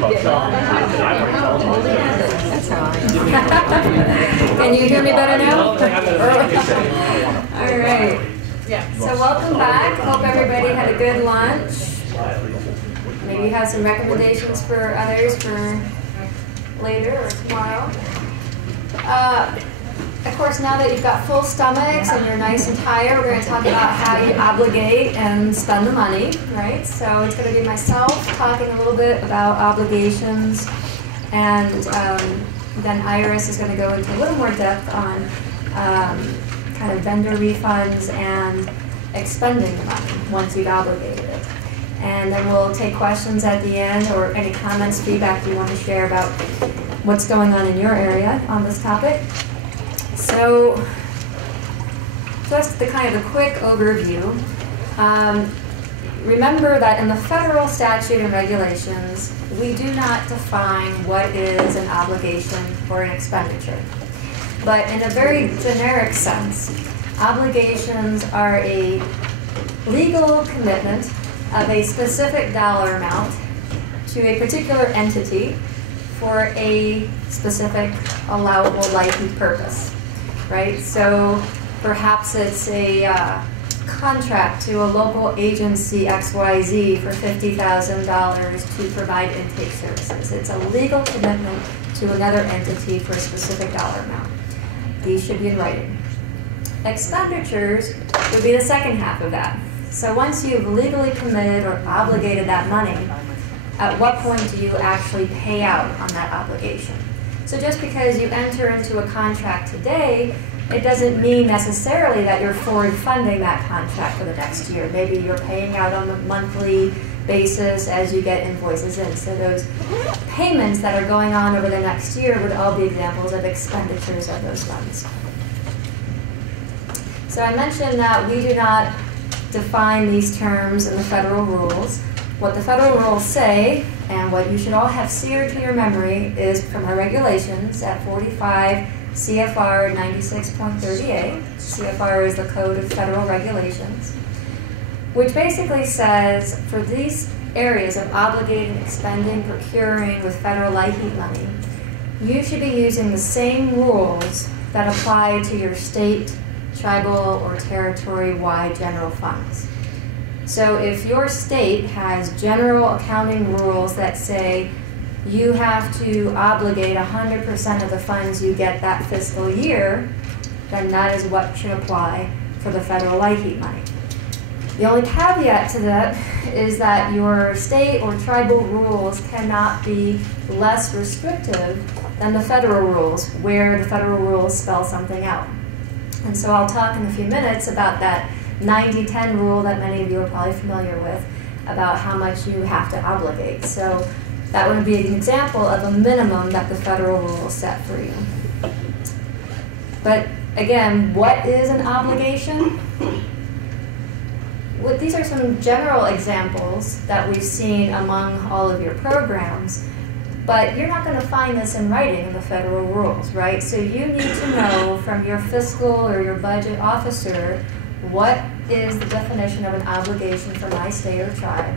That's how I am. Can you hear me better now? All right. So welcome back. Hope everybody had a good lunch. Maybe you have some recommendations for others for later or tomorrow. Of course, now that you've got full stomachs and you're nice and tired, we're going to talk about how you obligate and spend the money, right? So it's going to be myself talking a little bit about obligations, and then Iris is going to go into a little more depth on kind of vendor refunds and expending the money once you've obligated it. And then we'll take questions at the end, or any comments, feedback you want to share about what's going on in your area on this topic. So just the kind of a quick overview. Remember that in the federal statute and regulations, we do not define what is an obligation or an expenditure. But in a very generic sense, obligations are a legal commitment of a specific dollar amount to a particular entity for a specific allowable licensed purpose, right? So perhaps it's a contract to a local agency XYZ for $50,000 to provide intake services. It's a legal commitment to another entity for a specific dollar amount. These should be in writing. Expenditures would be the second half of that. So once you've legally committed or obligated that money, at what point do you actually pay out on that obligation? So just because you enter into a contract today, it doesn't mean necessarily that you're forward funding that contract for the next year. Maybe you're paying out on a monthly basis as you get invoices in. So those payments that are going on over the next year would all be examples of expenditures of those funds. So I mentioned that we do not define these terms in the federal rules. What the federal rules say, and what you should all have seared to your memory, is from our regulations at 45 CFR 96.38. CFR is the Code of Federal Regulations, which basically says for these areas of obligating, expending, procuring with federal LIHEAP money, you should be using the same rules that apply to your state, tribal, or territory-wide general funds. So if your state has general accounting rules that say you have to obligate 100% of the funds you get that fiscal year, then that is what should apply for the federal LIHEAP money. The only caveat to that is that your state or tribal rules cannot be less restrictive than the federal rules, where the federal rules spell something out. And so I'll talk in a few minutes about that 90-10 rule that many of you are probably familiar with, about how much you have to obligate. So that would be an example of a minimum that the federal rules set for you. But again, what is an obligation? Well, these are some general examples that we've seen among all of your programs, but you're not going to find this in writing in the federal rules, right? So you need to know from your fiscal or your budget officer what is the definition of an obligation for my state or tribe,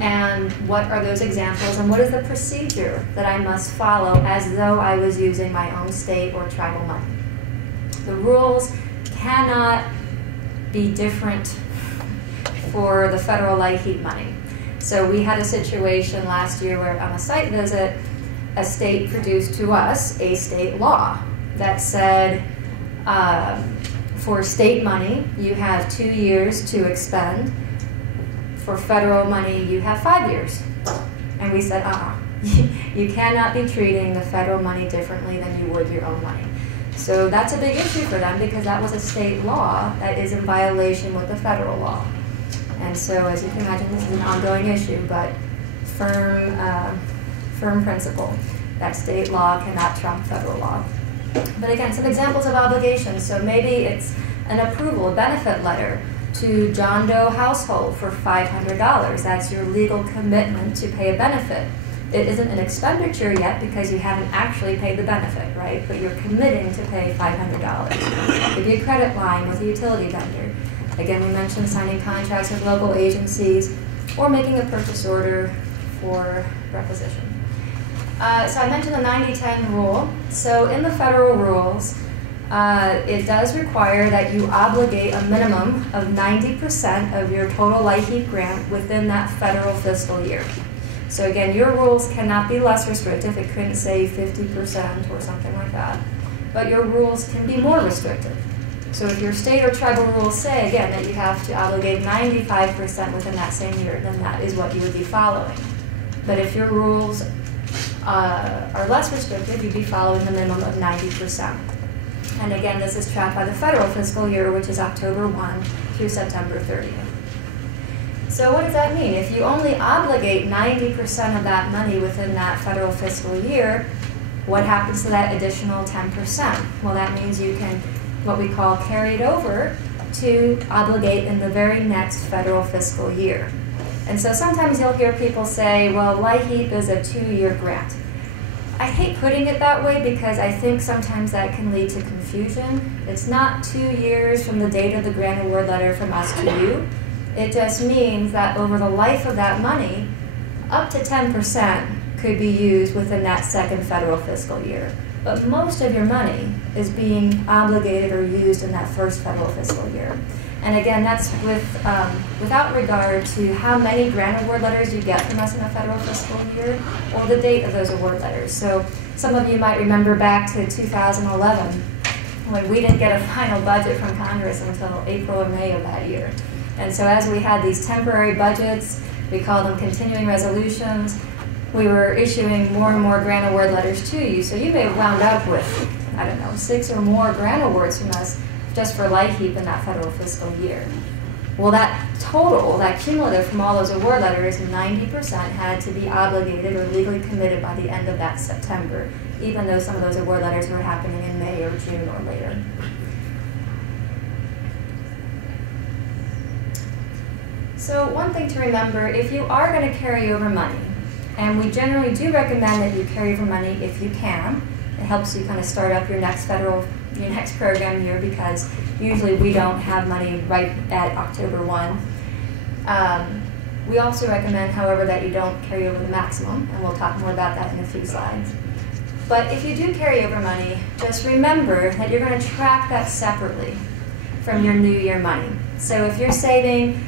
and what are those examples, and what is the procedure that I must follow as though I was using my own state or tribal money. The rules cannot be different for the federal LIHEAP money. So we had a situation last year where on a site visit, a state produced to us a state law that said for state money, you have 2 years to expend. For federal money, you have 5 years. And we said, you cannot be treating the federal money differently than you would your own money. So that's a big issue for them, because that was a state law that is in violation with the federal law. And so, as you can imagine, this is an ongoing issue, but firm principle that state law cannot trump federal law. But again, some examples of obligations. So maybe it's an approval, a benefit letter to John Doe household for $500. That's your legal commitment to pay a benefit. It isn't an expenditure yet because you haven't actually paid the benefit, right? But you're committing to pay $500. Maybe a credit line with a utility vendor. Again, we mentioned signing contracts with local agencies or making a purchase order for requisition. So I mentioned the 90-10 rule. So in the federal rules, it does require that you obligate a minimum of 90% of your total LIHEAP grant within that federal fiscal year. So again, your rules cannot be less restrictive. It couldn't say 50% or something like that. But your rules can be more restrictive. So if your state or tribal rules say, again, that you have to obligate 95% within that same year, then that is what you would be following. But if your rules are less restrictive, you'd be following the minimum of 90%. And again, this is tracked by the federal fiscal year, which is October 1 through September 30th. So what does that mean? If you only obligate 90% of that money within that federal fiscal year, what happens to that additional 10%? Well, that means you can, what we call, carry it over to obligate in the very next federal fiscal year. And so sometimes you'll hear people say, well, LIHEAP is a 2-year grant. I hate putting it that way because I think sometimes that can lead to confusion. It's not 2 years from the date of the grant award letter from us to you. It just means that over the life of that money, up to 10% could be used within that second federal fiscal year. But most of your money is being obligated or used in that first federal fiscal year. And again, that's without regard to how many grant award letters you get from us in a federal fiscal year or the date of those award letters. So some of you might remember back to 2011 when we didn't get a final budget from Congress until April or May of that year. And so as we had these temporary budgets, we call them continuing resolutions, we were issuing more and more grant award letters to you. So you may have wound up with, I don't know, 6 or more grant awards from us just for LIHEAP in that federal fiscal year. Well, that total, that cumulative from all those award letters, 90% had to be obligated or legally committed by the end of that September, even though some of those award letters were happening in May or June or later. So one thing to remember, if you are going to carry over money, and we generally do recommend that you carry over money if you can. It helps you kind of start up your next program year because usually we don't have money right at October 1. We also recommend, however, that you don't carry over the maximum, and we'll talk more about that in a few slides. But if you do carry over money, just remember that you're going to track that separately from your new year money. So if you're saving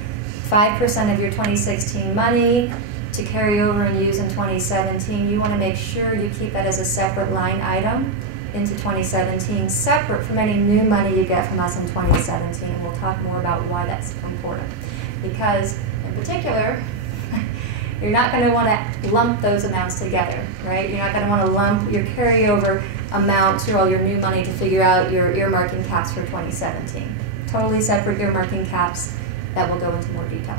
5% of your 2016 money to carry over and use in 2017, you want to make sure you keep that as a separate line item into 2017, separate from any new money you get from us in 2017. And we'll talk more about why that's important. Because, in particular, you're not going to want to lump those amounts together, right? You're not going to want to lump your carryover amount to all your new money to figure out your earmarking caps for 2017. Totally separate earmarking caps that will go into more detail.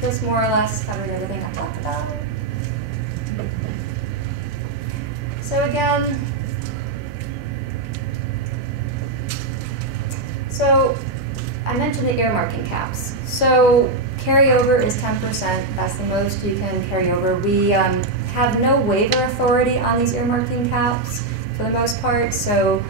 This more or less covered everything I talked about. So again, I mentioned the earmarking caps. So carryover is 10%. That's the most you can carry over. We have no waiver authority on these earmarking caps for the most part. So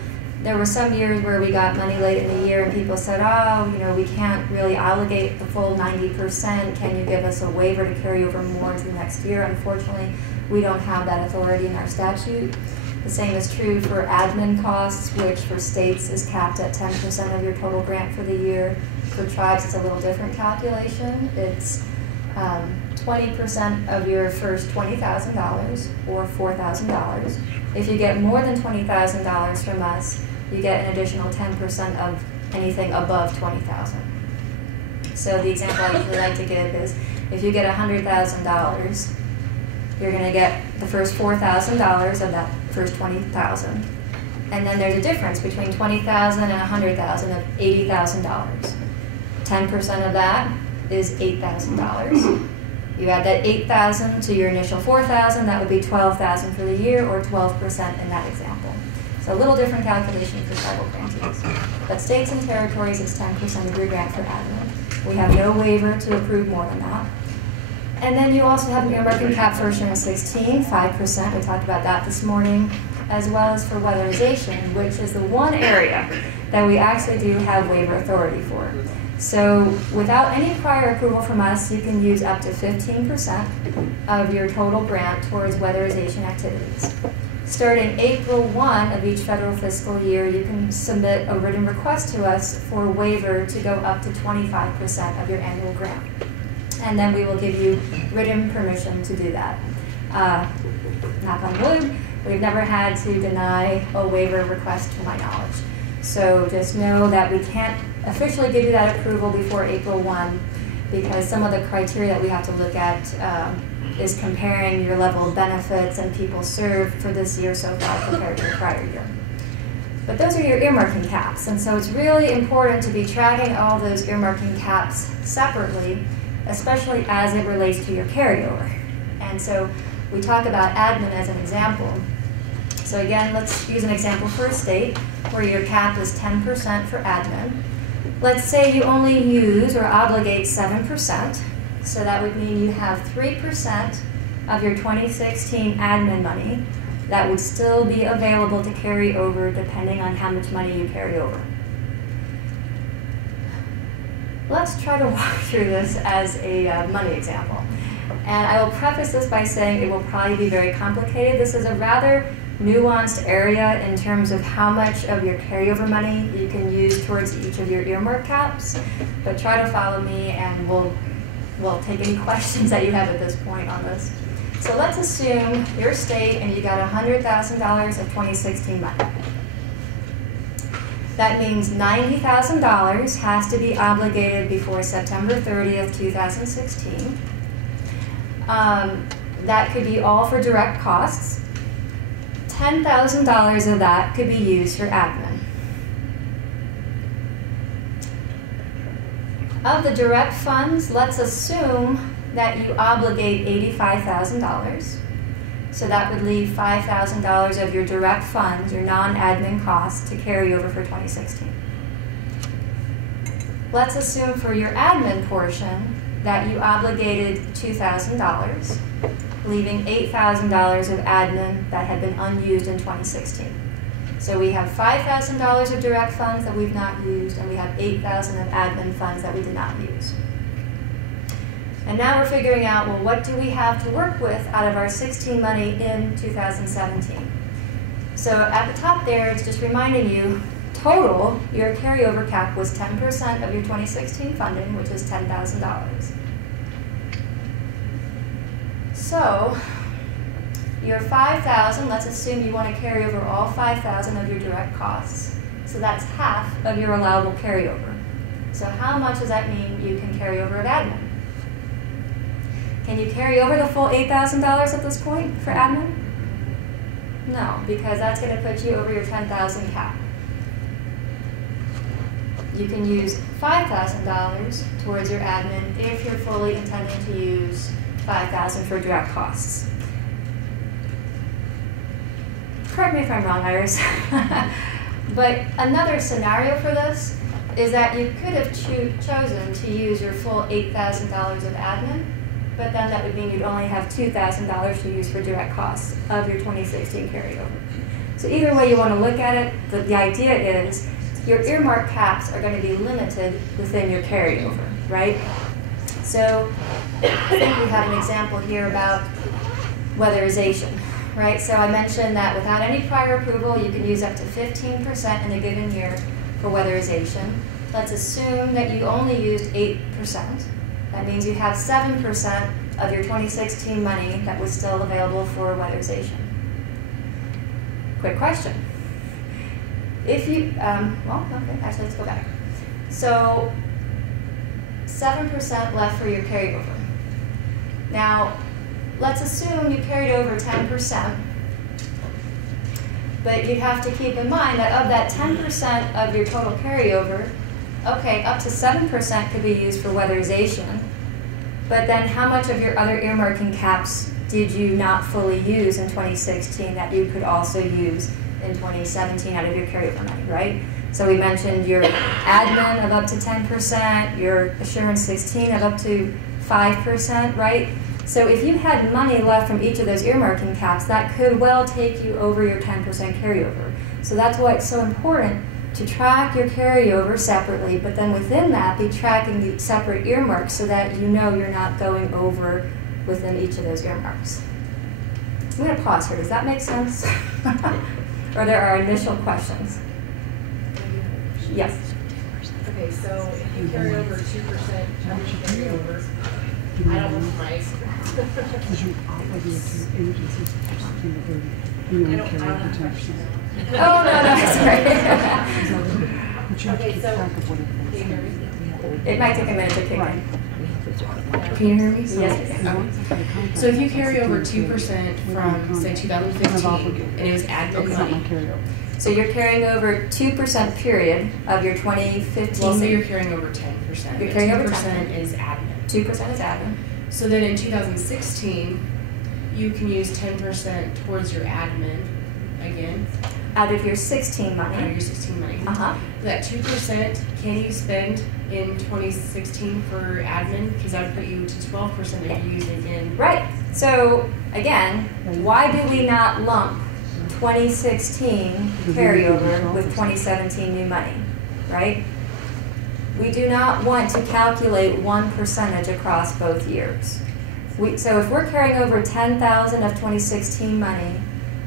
there were some years where we got money late in the year and people said, oh, we can't really obligate the full 90%. Can you give us a waiver to carry over more into the next year? Unfortunately, we don't have that authority in our statute. The same is true for admin costs, which for states is capped at 10% of your total grant for the year. For tribes, it's a little different calculation. It's 20% of your first $20,000 or $4,000. If you get more than $20,000 from us, you get an additional 10% of anything above $20,000. So the example I usually like to give is if you get $100,000, you're going to get the first $4,000 of that first $20,000. And then there's a difference between $20,000 and $100,000 of $80,000. 10% of that is $8,000. You add that $8,000 to your initial $4,000, that would be $12,000 for the year, or 12% in that example. So a little different calculation for tribal grantees. But states and territories is 10% of your grant for admin. We have no waiver to approve more than that. And then you also have an earmarking cap for Insurance 16, 5%. We talked about that this morning, as well as for weatherization, which is the one area that we actually do have waiver authority for. So without any prior approval from us, you can use up to 15% of your total grant towards weatherization activities. Starting April 1 of each federal fiscal year, you can submit a written request to us for a waiver to go up to 25% of your annual grant. And then we will give you written permission to do that. Knock on wood, we've never had to deny a waiver request to my knowledge. So just know that we can't officially give you that approval before April 1 because some of the criteria that we have to look at is comparing your level of benefits and people served for this year so far compared to the prior year. But those are your earmarking caps, and so it's really important to be tracking all those earmarking caps separately, especially as it relates to your carryover. And so we talk about admin as an example. So again, let's use an example for a state where your cap is 10% for admin. Let's say you only use or obligate 7%. So that would mean you have 3% of your 2016 admin money that would still be available to carry over depending on how much money you carry over. Let's try to walk through this as a money example. And I will preface this by saying it will probably be very complicated. This is a rather nuanced area in terms of how much of your carryover money you can use towards each of your earmark caps. But try to follow me and we'll take any questions that you have at this point on this. So let's assume you're a state and you got $100,000 of 2016 money. That means $90,000 has to be obligated before September 30th, 2016. That could be all for direct costs. $10,000 of that could be used for admin. Of the direct funds, let's assume that you obligate $85,000. So that would leave $5,000 of your direct funds, your non-admin costs, to carry over for 2016. Let's assume for your admin portion that you obligated $2,000, leaving $8,000 of admin that had been unused in 2016. So we have $5,000 of direct funds that we've not used, and we have $8,000 of admin funds that we did not use. And now we're figuring out, well, what do we have to work with out of our 16 money in 2017? So at the top there, it's just reminding you, total, your carryover cap was 10% of your 2016 funding, which is $10,000. So your $5,000, let's assume you want to carry over all $5,000 of your direct costs. So that's half of your allowable carryover. So how much does that mean you can carry over of admin? Can you carry over the full $8,000 at this point for admin? No, because that's going to put you over your $10,000 cap. You can use $5,000 towards your admin if you're fully intending to use $5,000 for direct costs. Correct me if I'm wrong, Iris. But another scenario for this is that you could have chosen to use your full $8,000 of admin, but then that would mean you'd only have $2,000 to use for direct costs of your 2016 carryover. So either way you want to look at it, the idea is your earmark caps are going to be limited within your carryover, right? So I think we have an example here about weatherization, right? So I mentioned that without any prior approval, you can use up to 15% in a given year for weatherization. Let's assume that you only used 8%. That means you have 7% of your 2016 money that was still available for weatherization. Quick question. If you, well, okay, actually let's go back. So 7% left for your carryover. Now, let's assume you carried over 10%, but you have to keep in mind that of that 10% of your total carryover, okay, up to 7% could be used for weatherization, but then how much of your other earmarking caps did you not fully use in 2016 that you could also use in 2017 out of your carryover money, right? So we mentioned your admin of up to 10%, your assurance 16 of up to 5%, right? So if you had money left from each of those earmarking caps, that could well take you over your 10% carryover. So that's why it's so important to track your carryover separately, but then within that, be tracking the separate earmarks so that you know you're not going over within each of those earmarks. I'm going to pause here. Does that make sense? Or there are initial questions? Yes. Okay, so if you carry over 2%, how much you carry over? I don't know my. Because you obligate to agencies for the 30. You I only don't carry over 10%. Oh, no, sorry. But you have to Okay, keep so track of whatever can you hear me? It might take a minute to kick Right. in. Can you hear me? Yes, I can. So if you carry over 2% from, say, 2015, and it was admin It's not my money, carryover. So you're carrying over 2% period of your 2015. well, say you're carrying over 10%. You're but carrying over 2% is admin. 2% is admin. So then in 2016, you can use 10% towards your admin again, Out of your 16 out of money. your 16 money. Uh-huh. That 2%, can you spend in 2016 for admin? Because that would put you to 12% if you use it in. Right. So again, why do we not lump 2016 carryover with 2017 new money, right? We do not want to calculate one percentage across both years. So if we're carrying over 10,000 of 2016 money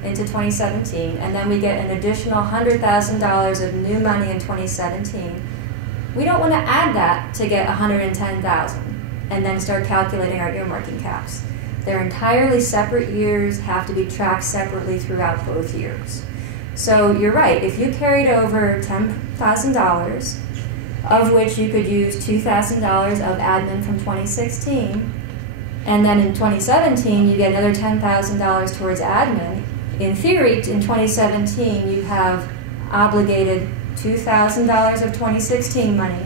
into 2017, and then we get an additional $100,000 of new money in 2017, we don't want to add that to get 110,000 and then start calculating our earmarking caps. They're entirely separate years, have to be tracked separately throughout both years. So you're right, if you carried over $10,000, of which you could use $2,000 of admin from 2016, and then in 2017 you get another $10,000 towards admin, in theory, in 2017 you have obligated $2,000 of 2016 money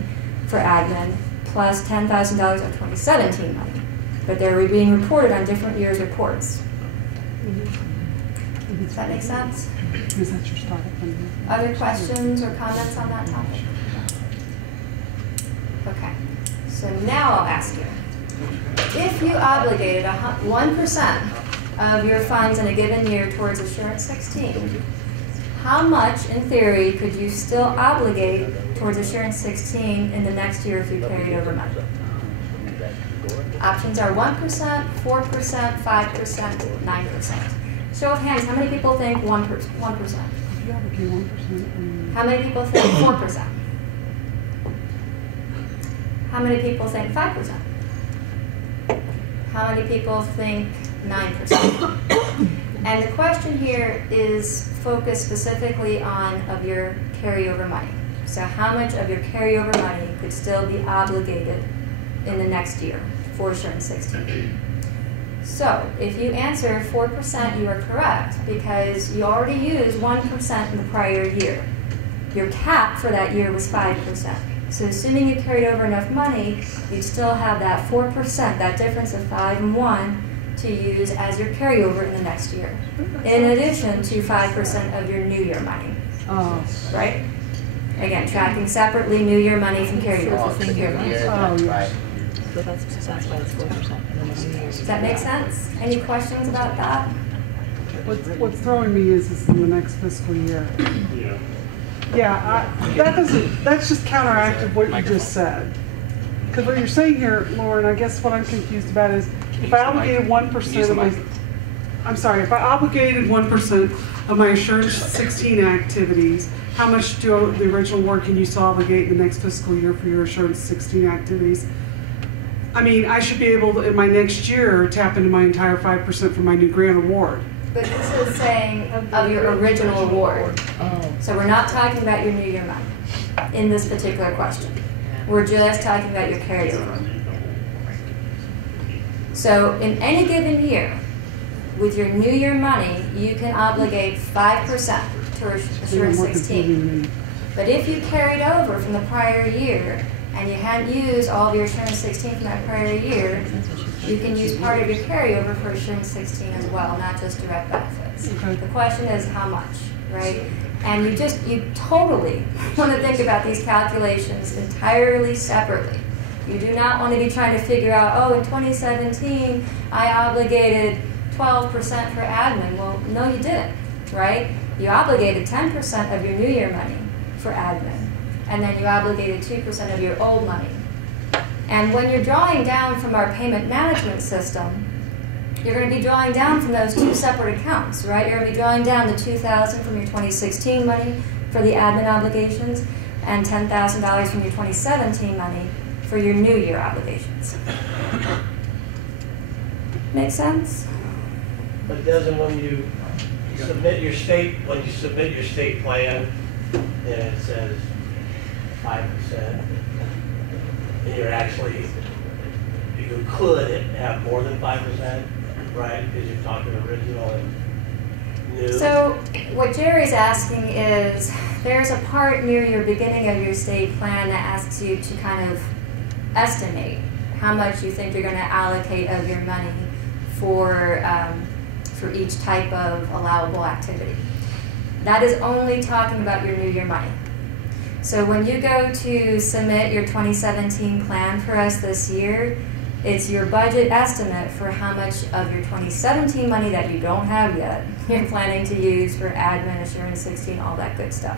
for admin plus $10,000 of 2017 money. But they're being reported on different years' reports. Does that make sense? Is that your startup fund? Other questions or comments on that topic? Okay, so now I'll ask you. If you obligated 1% of your funds in a given year towards Assurance 16, how much, in theory, could you still obligate towards Assurance 16 in the next year if you carried over money? Options are 1%, 4%, 5%, 9%. Show of hands, how many people think 1%? If you allocate 1%, How many people think 4%? How many people think 5%? How many people think 9%? And the question here is focused specifically on of your carryover money. So how much of your carryover money could still be obligated in the next year for Assurance 16? So if you answer 4%, you are correct because you already used 1% in the prior year. Your cap for that year was 5%. So assuming you carried over enough money, you'd still have that 4%, that difference of 5 and 1, to use as your carryover in the next year, in addition to 5% of your new year money. Right? Again, tracking separately new year money from carryover. So that's why it's 4%. Does that make sense? Any questions about that? what's throwing me is in the next fiscal year. Yeah, that's just counteractive what you just said. Because what you're saying here, Lauren, I guess what I'm confused about is if I obligated 1% of my, I'm sorry, if I obligated 1% of my Assurance 16 activities, how much do the original work can you still obligate in the next fiscal year for your Assurance 16 activities? I mean, I should be able to, in my next year, tap into my entire 5% for my new grant award. But this is saying of your original award. So we're not talking about your new year money in this particular question. We're just talking about your carryover. So in any given year, with your new year money, you can obligate 5% to Assurance 16. But if you carried over from the prior year and you hadn't used all of your Assurance 16 from that prior year, you can use part of your carryover for Assurance 16 as well, not just direct benefits. Okay. The question is how much, right? And you totally want to think about these calculations entirely separately. You do not want to be trying to figure out, oh, in 2017, I obligated 12% for admin. Well, no, you didn't, right? You obligated 10% of your new year money for admin. And then you obligated 2% of your old money. And when you're drawing down from our payment management system, you're going to be drawing down from those two separate accounts, right? You're going to be drawing down the $2,000 from your 2016 money for the admin obligations and $10,000 from your 2017 money for your new year obligations. Make sense? But doesn't when you submit your state plan and it says 5%, and you're actually, you could have more than 5%, right? Because you're talking original and new. So what Jerry's asking is, there's a part near your beginning of your state plan that asks you to kind of estimate how much you think you're going to allocate of your money for each type of allowable activity. That is only talking about your new year money. So when you go to submit your 2017 plan for us this year, it's your budget estimate for how much of your 2017 money that you don't have yet you're planning to use for admin, assurance 16, all that good stuff.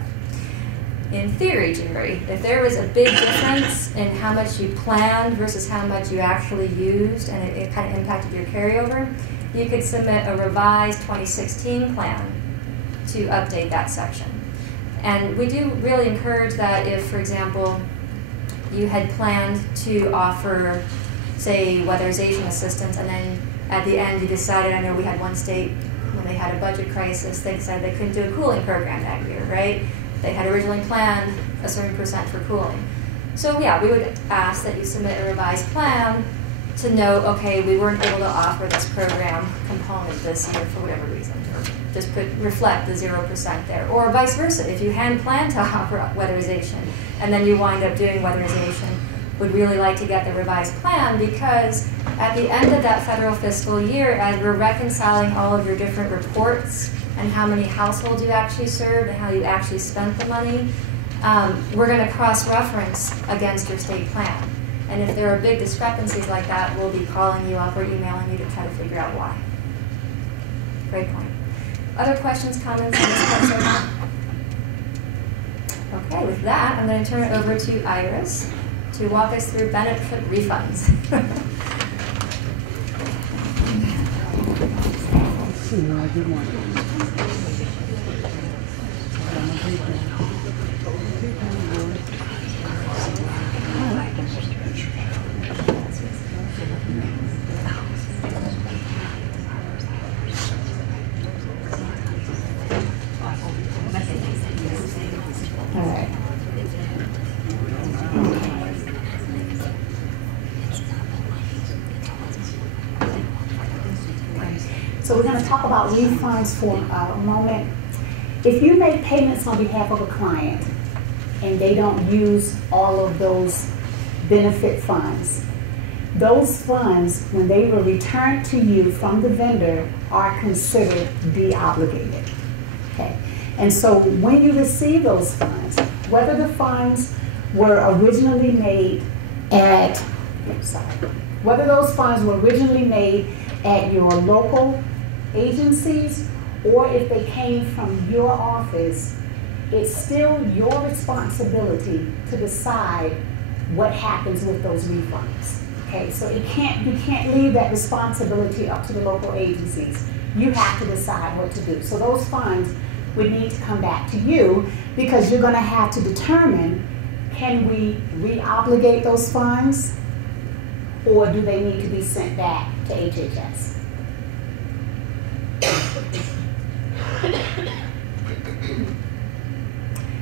In theory, Jerry, if there was a big difference in how much you planned versus how much you actually used and it kind of impacted your carryover, you could submit a revised 2016 plan to update that section. And we do really encourage that if, for example, you had planned to offer, say, weatherization assistance, and then at the end you decided, I know we had one state when they had a budget crisis, they decided they couldn't do a cooling program that year, right? They had originally planned a certain percent for cooling. So yeah, we would ask that you submit a revised plan to know, okay, we weren't able to offer this program component this year for whatever reason, or just reflect the 0% there. Or vice versa, if you hadn't planned to offer weatherization and then you wind up doing weatherization, would really like to get the revised plan, because at the end of that federal fiscal year, as we're reconciling all of your different reports and how many households you actually served and how you actually spent the money, we're going to cross-reference against your state plan. And if there are big discrepancies like that, we'll be calling you up or emailing you to try to figure out why. Great point. Other questions, comments on this part so far? Okay, with that, I'm going to turn it over to Iris to walk us through benefit refunds. Let's see, no, good one. So we're going to talk about refunds for a moment. If you make payments on behalf of a client and they don't use all of those benefit funds, those funds, when they were returned to you from the vendor, are considered de-obligated. Okay? And so when you receive those funds, whether the funds were originally made at, whether those funds were originally made at your local agencies or if they came from your office, it's still your responsibility to decide what happens with those refunds. Okay, so you can't leave that responsibility up to the local agencies. You have to decide what to do. So those funds would need to come back to you, because you're going to have to determine, can we re-obligate those funds, or do they need to be sent back to HHS?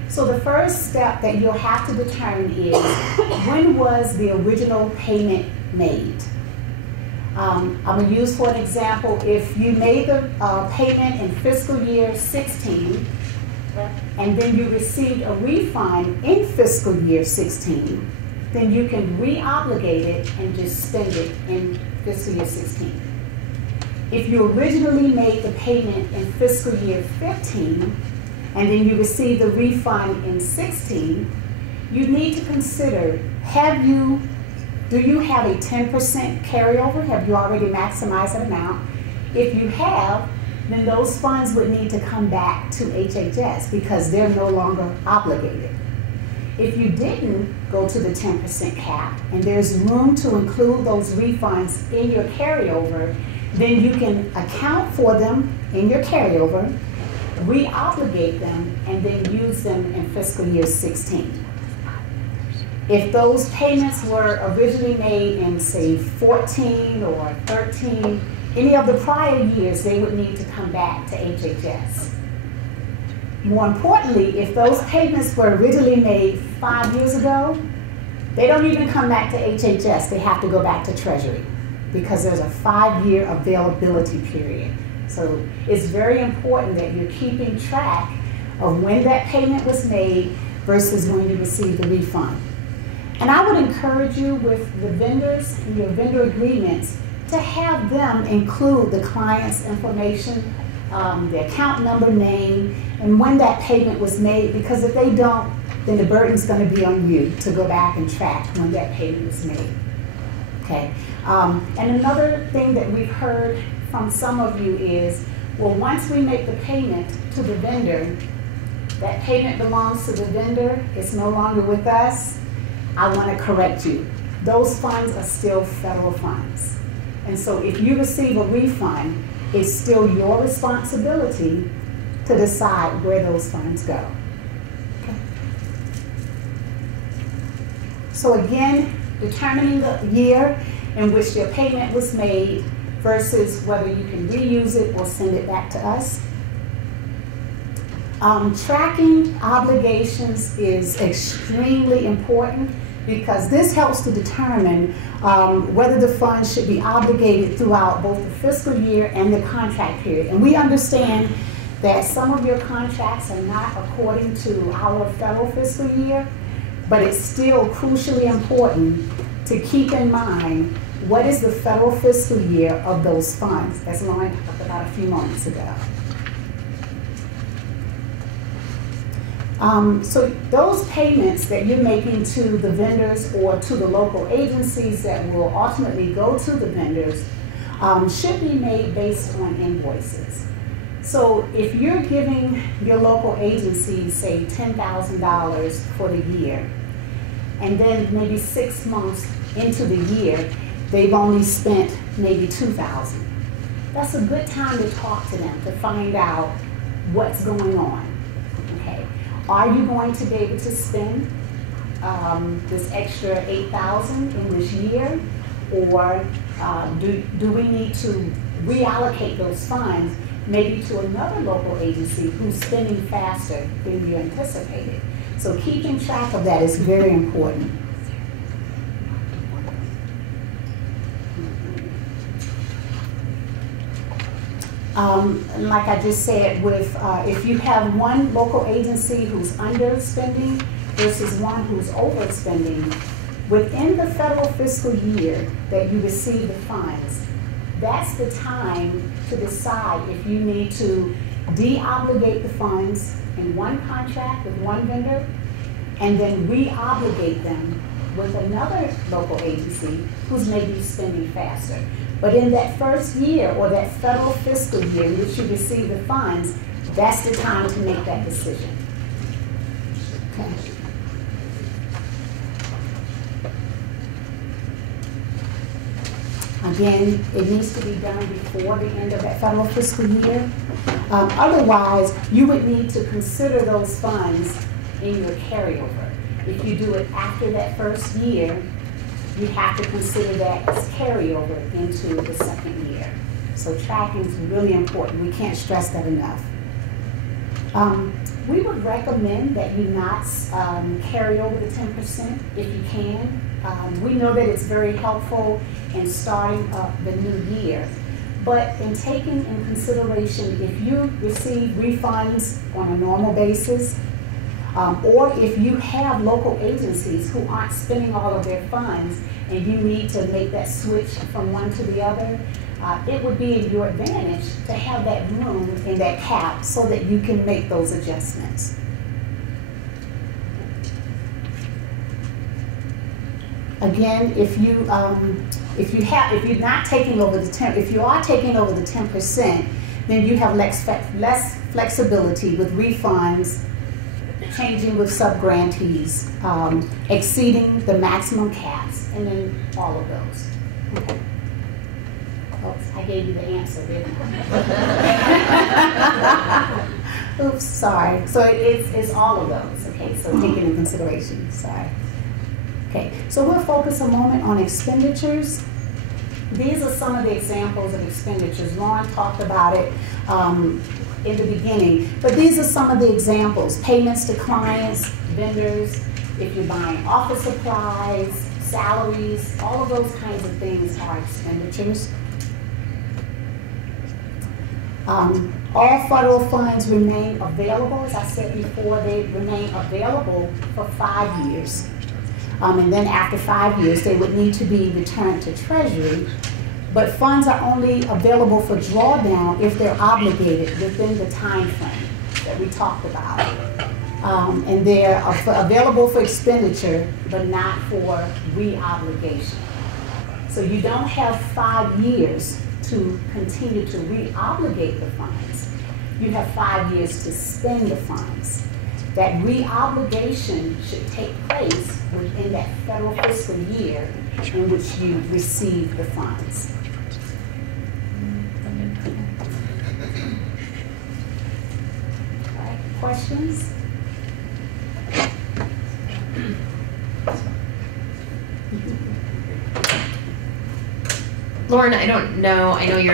So the first step that you'll have to determine is, when was the original payment made? I'm going to use for an example, if you made the payment in fiscal year 16, and then you received a refund in fiscal year 16, then you can re-obligate it and just spend it in fiscal year 16. If you originally made the payment in fiscal year 15, and then you received the refund in 16, you need to consider, do you have a 10% carryover? Have you already maximized that amount? If you have, then those funds would need to come back to HHS because they're no longer obligated. If you didn't go to the 10% cap and there's room to include those refunds in your carryover, then you can account for them in your carryover, re-obligate them, and then use them in fiscal year 16. If those payments were originally made in, say, 14 or 13, any of the prior years, they would need to come back to HHS. More importantly, if those payments were originally made 5 years ago, they don't even come back to HHS. They have to go back to Treasury because there's a 5-year availability period. So it's very important that you're keeping track of when that payment was made versus when you received the refund. And I would encourage you with the vendors and your vendor agreements to have them include the client's information, the account number, name, and when that payment was made, because if they don't, then the burden's going to be on you to go back and track when that payment was made. Okay. And another thing that we've heard from some of you is, well, once we make the payment to the vendor, that payment belongs to the vendor, it's no longer with us. I want to correct you. Those funds are still federal funds. And so if you receive a refund, it's still your responsibility to decide where those funds go. Okay. So again, determining the year in which your payment was made versus whether you can reuse it or send it back to us. Tracking obligations is extremely important because this helps to determine whether the funds should be obligated throughout both the fiscal year and the contract period. And we understand that some of your contracts are not according to our federal fiscal year, but it's still crucially important to keep in mind what is the federal fiscal year of those funds, as Lauren talked about a few moments ago. So those payments that you're making to the vendors or to the local agencies that will ultimately go to the vendors should be made based on invoices. So if you're giving your local agencies, say, $10,000 for the year, and then maybe 6 months into the year, they've only spent maybe $2,000. That's a good time to talk to them to find out what's going on. Okay. Are you going to be able to spend this extra $8,000 in this year, or do we need to reallocate those funds maybe to another local agency who's spending faster than you anticipated? So keeping track of that is very important. Like I just said, with if you have one local agency who's underspending versus one who's overspending, within the federal fiscal year that you receive the funds, that's the time to decide if you need to de-obligate the funds in one contract with one vendor and then re-obligate them with another local agency who's maybe spending faster. But in that first year or that federal fiscal year in which you receive the funds, that's the time to make that decision. Okay. Again, it needs to be done before the end of that federal fiscal year. Otherwise, you would need to consider those funds in your carryover. If you do it after that first year, you have to consider that as carryover into the second year. So tracking is really important. We can't stress that enough. We would recommend that you not carry over the 10% if you can. We know that it's very helpful in starting up the new year. But in taking in consideration, if you receive refunds on a normal basis, or if you have local agencies who aren't spending all of their funds and you need to make that switch from one to the other, it would be in your advantage to have that room in that cap so that you can make those adjustments. Again, if you are taking over the 10%, then you have less flexibility with refunds, changing with sub-grantees, exceeding the maximum caps, and then all of those. Okay. Oops, I gave you the answer, didn't I? Oops, sorry. So it's all of those, okay, so take it in consideration, sorry. Okay, so we'll focus a moment on expenditures. These are some of the examples of expenditures. Lauren talked about it in the beginning, but these are some of the examples. Payments to clients, vendors, if you're buying office supplies, salaries, all of those kinds of things are expenditures. All federal funds remain available. As I said before, they remain available for 5 years. And then after 5 years, they would need to be returned to Treasury. But funds are only available for drawdown if they're obligated within the time frame that we talked about. And they're available for expenditure, but not for re-obligation. So you don't have 5 years to continue to re-obligate the funds. You have 5 years to spend the funds. That re-obligation should take place within that federal fiscal year in which you receive the funds. All right, questions? Lauren, I don't know, I know you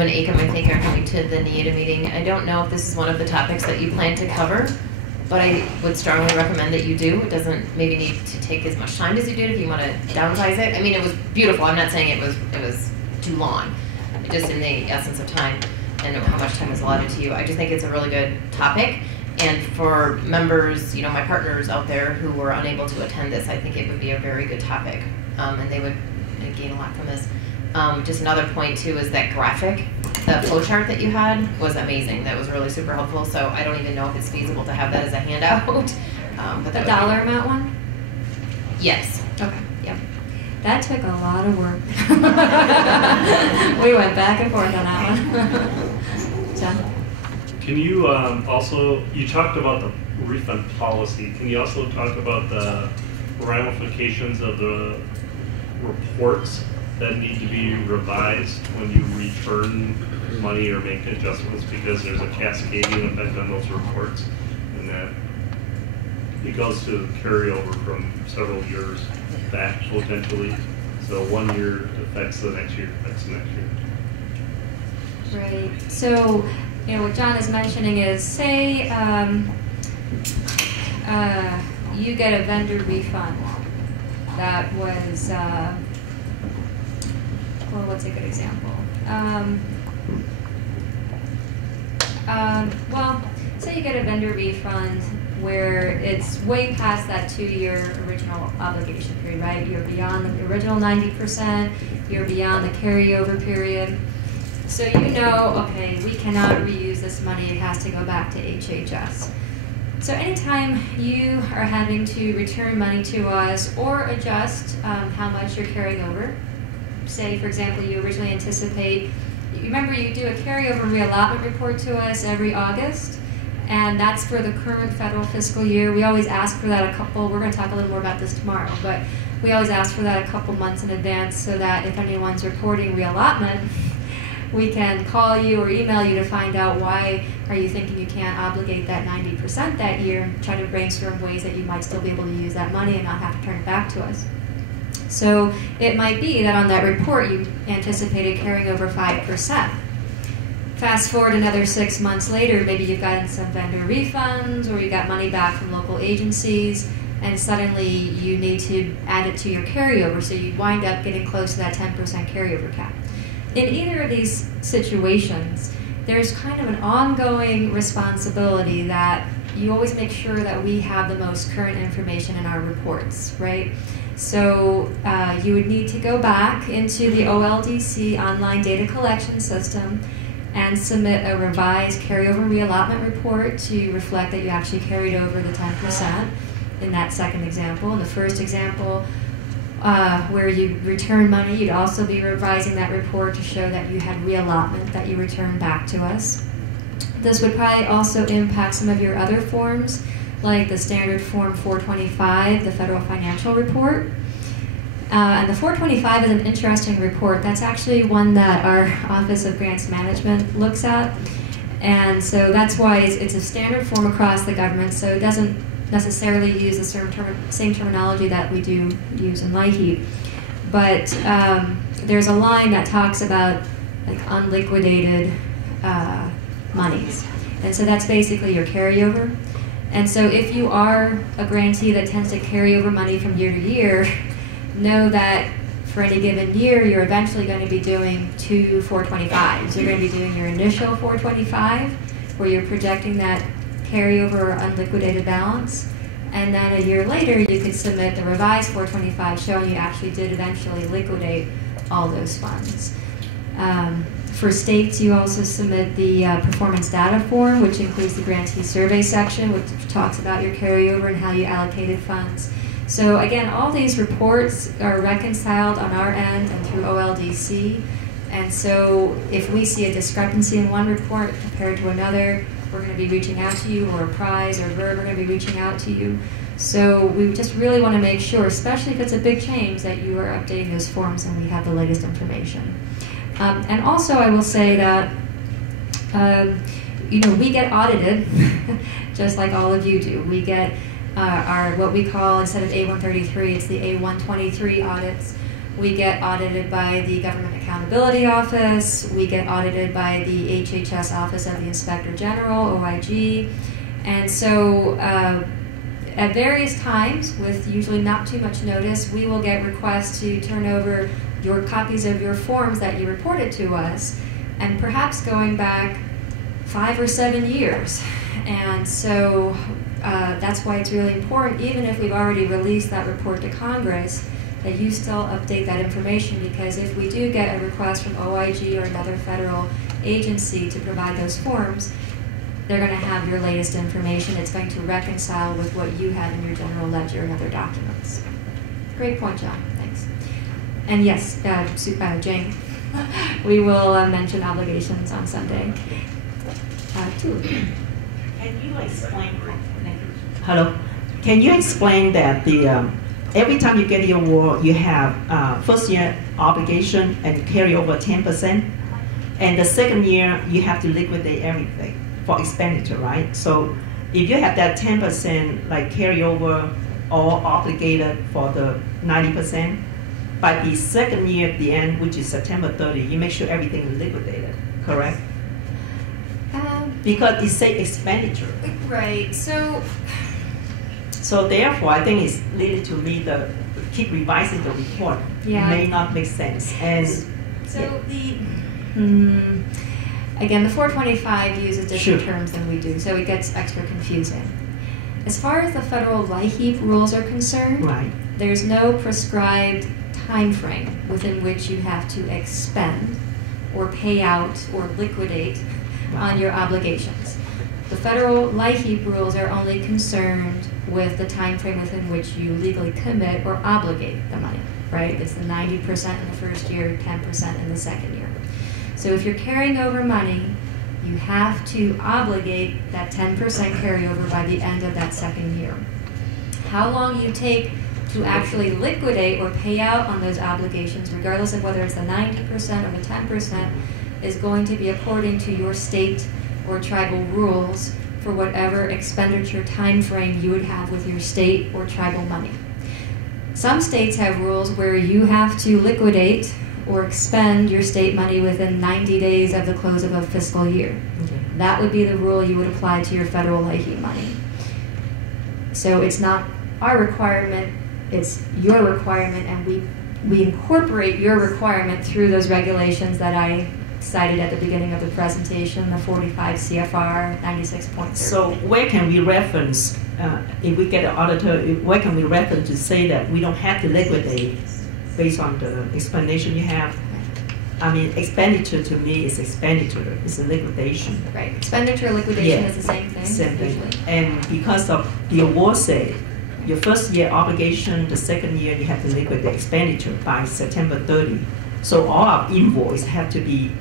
and Acom, I think, are coming to the NEADA meeting. I don't know if this is one of the topics that you plan to cover, but I would strongly recommend that you do. It doesn't maybe need to take as much time as you did if you want to downsize it. I mean, it was beautiful. I'm not saying it was too long, just in the essence of time and how much time is allotted to you. I just think it's a really good topic. And for members, my partners out there who were unable to attend this, I think it would be a very good topic, and they would gain a lot from this. Just another point too is that graphic, the flow chart that you had was amazing. That was really super helpful. So I don't even know if it's feasible to have that as a handout. But the dollar amount one? Yes. Okay. Yep. That took a lot of work. We went back and forth on that one. John? Can you also, you talked about the refund policy. Can you also talk about the ramifications of the reports that need to be revised when you return money or make adjustments, because there's a cascading effect on those reports, and that it goes to carryover from several years back potentially. So 1 year affects the next year, affects the next year. Right. So, what John is mentioning is, say you get a vendor refund that was, well, what's a good example? Well, say you get a vendor refund where it's way past that 2-year original obligation period, right? You're beyond the original 90%, you're beyond the carryover period. So okay, we cannot reuse this money, it has to go back to HHS. So anytime you are having to return money to us or adjust how much you're carrying over, say, for example, you originally anticipate, you remember you do a carryover reallotment report to us every August, and that's for the current federal fiscal year. We always ask for that we're going to talk a little more about this tomorrow, but we always ask for that a couple months in advance so that if anyone's reporting reallotment, we can call you or email you to find out why are you thinking you can't obligate that 90% that year, and try to brainstorm ways that you might still be able to use that money and not have to turn it back to us. So it might be that on that report you anticipated carrying over 5%. Fast forward another 6 months later, maybe you've gotten some vendor refunds or you got money back from local agencies, and suddenly you need to add it to your carryover, so you wind up getting close to that 10% carryover cap. In either of these situations, there's kind of an ongoing responsibility that you always make sure that we have the most current information in our reports, right? So you would need to go back into the OLDC online data collection system and submit a revised carryover reallotment report to reflect that you actually carried over the 10% in that second example. In the first example, where you return money, you'd also be revising that report to show that you had reallotment that you returned back to us. This would probably also impact some of your other forms, like the standard form 425, the federal financial report. And the 425 is an interesting report. That's actually one that our Office of Grants Management looks at. And so that's why it's a standard form across the government, so it doesn't necessarily use the same terminology that we do use in LIHEAP. But there's a line that talks about like unliquidated monies. And so that's basically your carryover. And so if you are a grantee that tends to carry over money from year to year, know that for any given year, you're eventually going to be doing 2 425s. You're going to be doing your initial 425, where you're projecting that carryover or unliquidated balance. And then a year later, you could submit the revised 425 showing you actually did eventually liquidate all those funds. For states, you also submit the performance data form, which includes the grantee survey section, which talks about your carryover and how you allocated funds. So again, all these reports are reconciled on our end and through OLDC. And so if we see a discrepancy in one report compared to another, we're going to be reaching out to you, or a prize or VERB are going to be reaching out to you. So we just really want to make sure, especially if it's a big change, that you are updating those forms and we have the latest information. And also I will say that we get audited just like all of you do. We get our what we call, instead of A133, it's the A123 audits. We get audited by the Government Accountability Office. We get audited by the HHS Office of the Inspector General, OIG. And so at various times, with usually not too much notice, we will get requests to turn over your copies of your forms that you reported to us, and perhaps going back 5 or 7 years. And so that's why it's really important, even if we've already released that report to Congress, that you still update that information, because if we do get a request from OIG or another federal agency to provide those forms, they're going to have your latest information. It's going to reconcile with what you have in your general ledger and other documents. Great point, John. Thanks. And yes, Jane, we will mention obligations on Sunday. Too. Can you explain? Hello. Can you explain that the every time you get your award, you have first year obligation and carry over 10%, and the second year you have to liquidate everything for expenditure, right? So if you have that 10% like carryover or obligated for the 90%, by the second year at the end, which is September 30, you make sure everything is liquidated, correct? Because it says expenditure. Right. So therefore, I think it's needed to me to keep revising the report. Yeah. May not make sense. And so yeah. Again, the 425 uses different Sure. terms than we do, so it gets extra confusing. As far as the federal LIHEAP rules are concerned, Right. there's no prescribed time frame within which you have to expend or pay out or liquidate on your obligations. The federal LIHEAP rules are only concerned with the time frame within which you legally commit or obligate the money, right? It's the 90% in the first year, 10% in the second year. So if you're carrying over money, you have to obligate that 10% carryover by the end of that second year. How long you take to actually liquidate or pay out on those obligations, regardless of whether it's the 90% or the 10%, is going to be according to your state or tribal rules for whatever expenditure time frame you would have with your state or tribal money. Some states have rules where you have to liquidate or expend your state money within 90 days of the close of a fiscal year. Okay. That would be the rule you would apply to your federal LIHEAP money. So it's not our requirement, it's your requirement, and we incorporate your requirement through those regulations that I cited at the beginning of the presentation, the 45 CFR 96.3. So where can we reference, if we get an auditor, where can we reference to say that we don't have to liquidate based on the explanation you have? I mean, expenditure to me is expenditure, it's a liquidation. Right, expenditure liquidation Yeah. is the same thing. Same thing. Usually. And because of the award say your first year obligation, the second year you have to liquidate the expenditure by September 30. So all our invoice have to be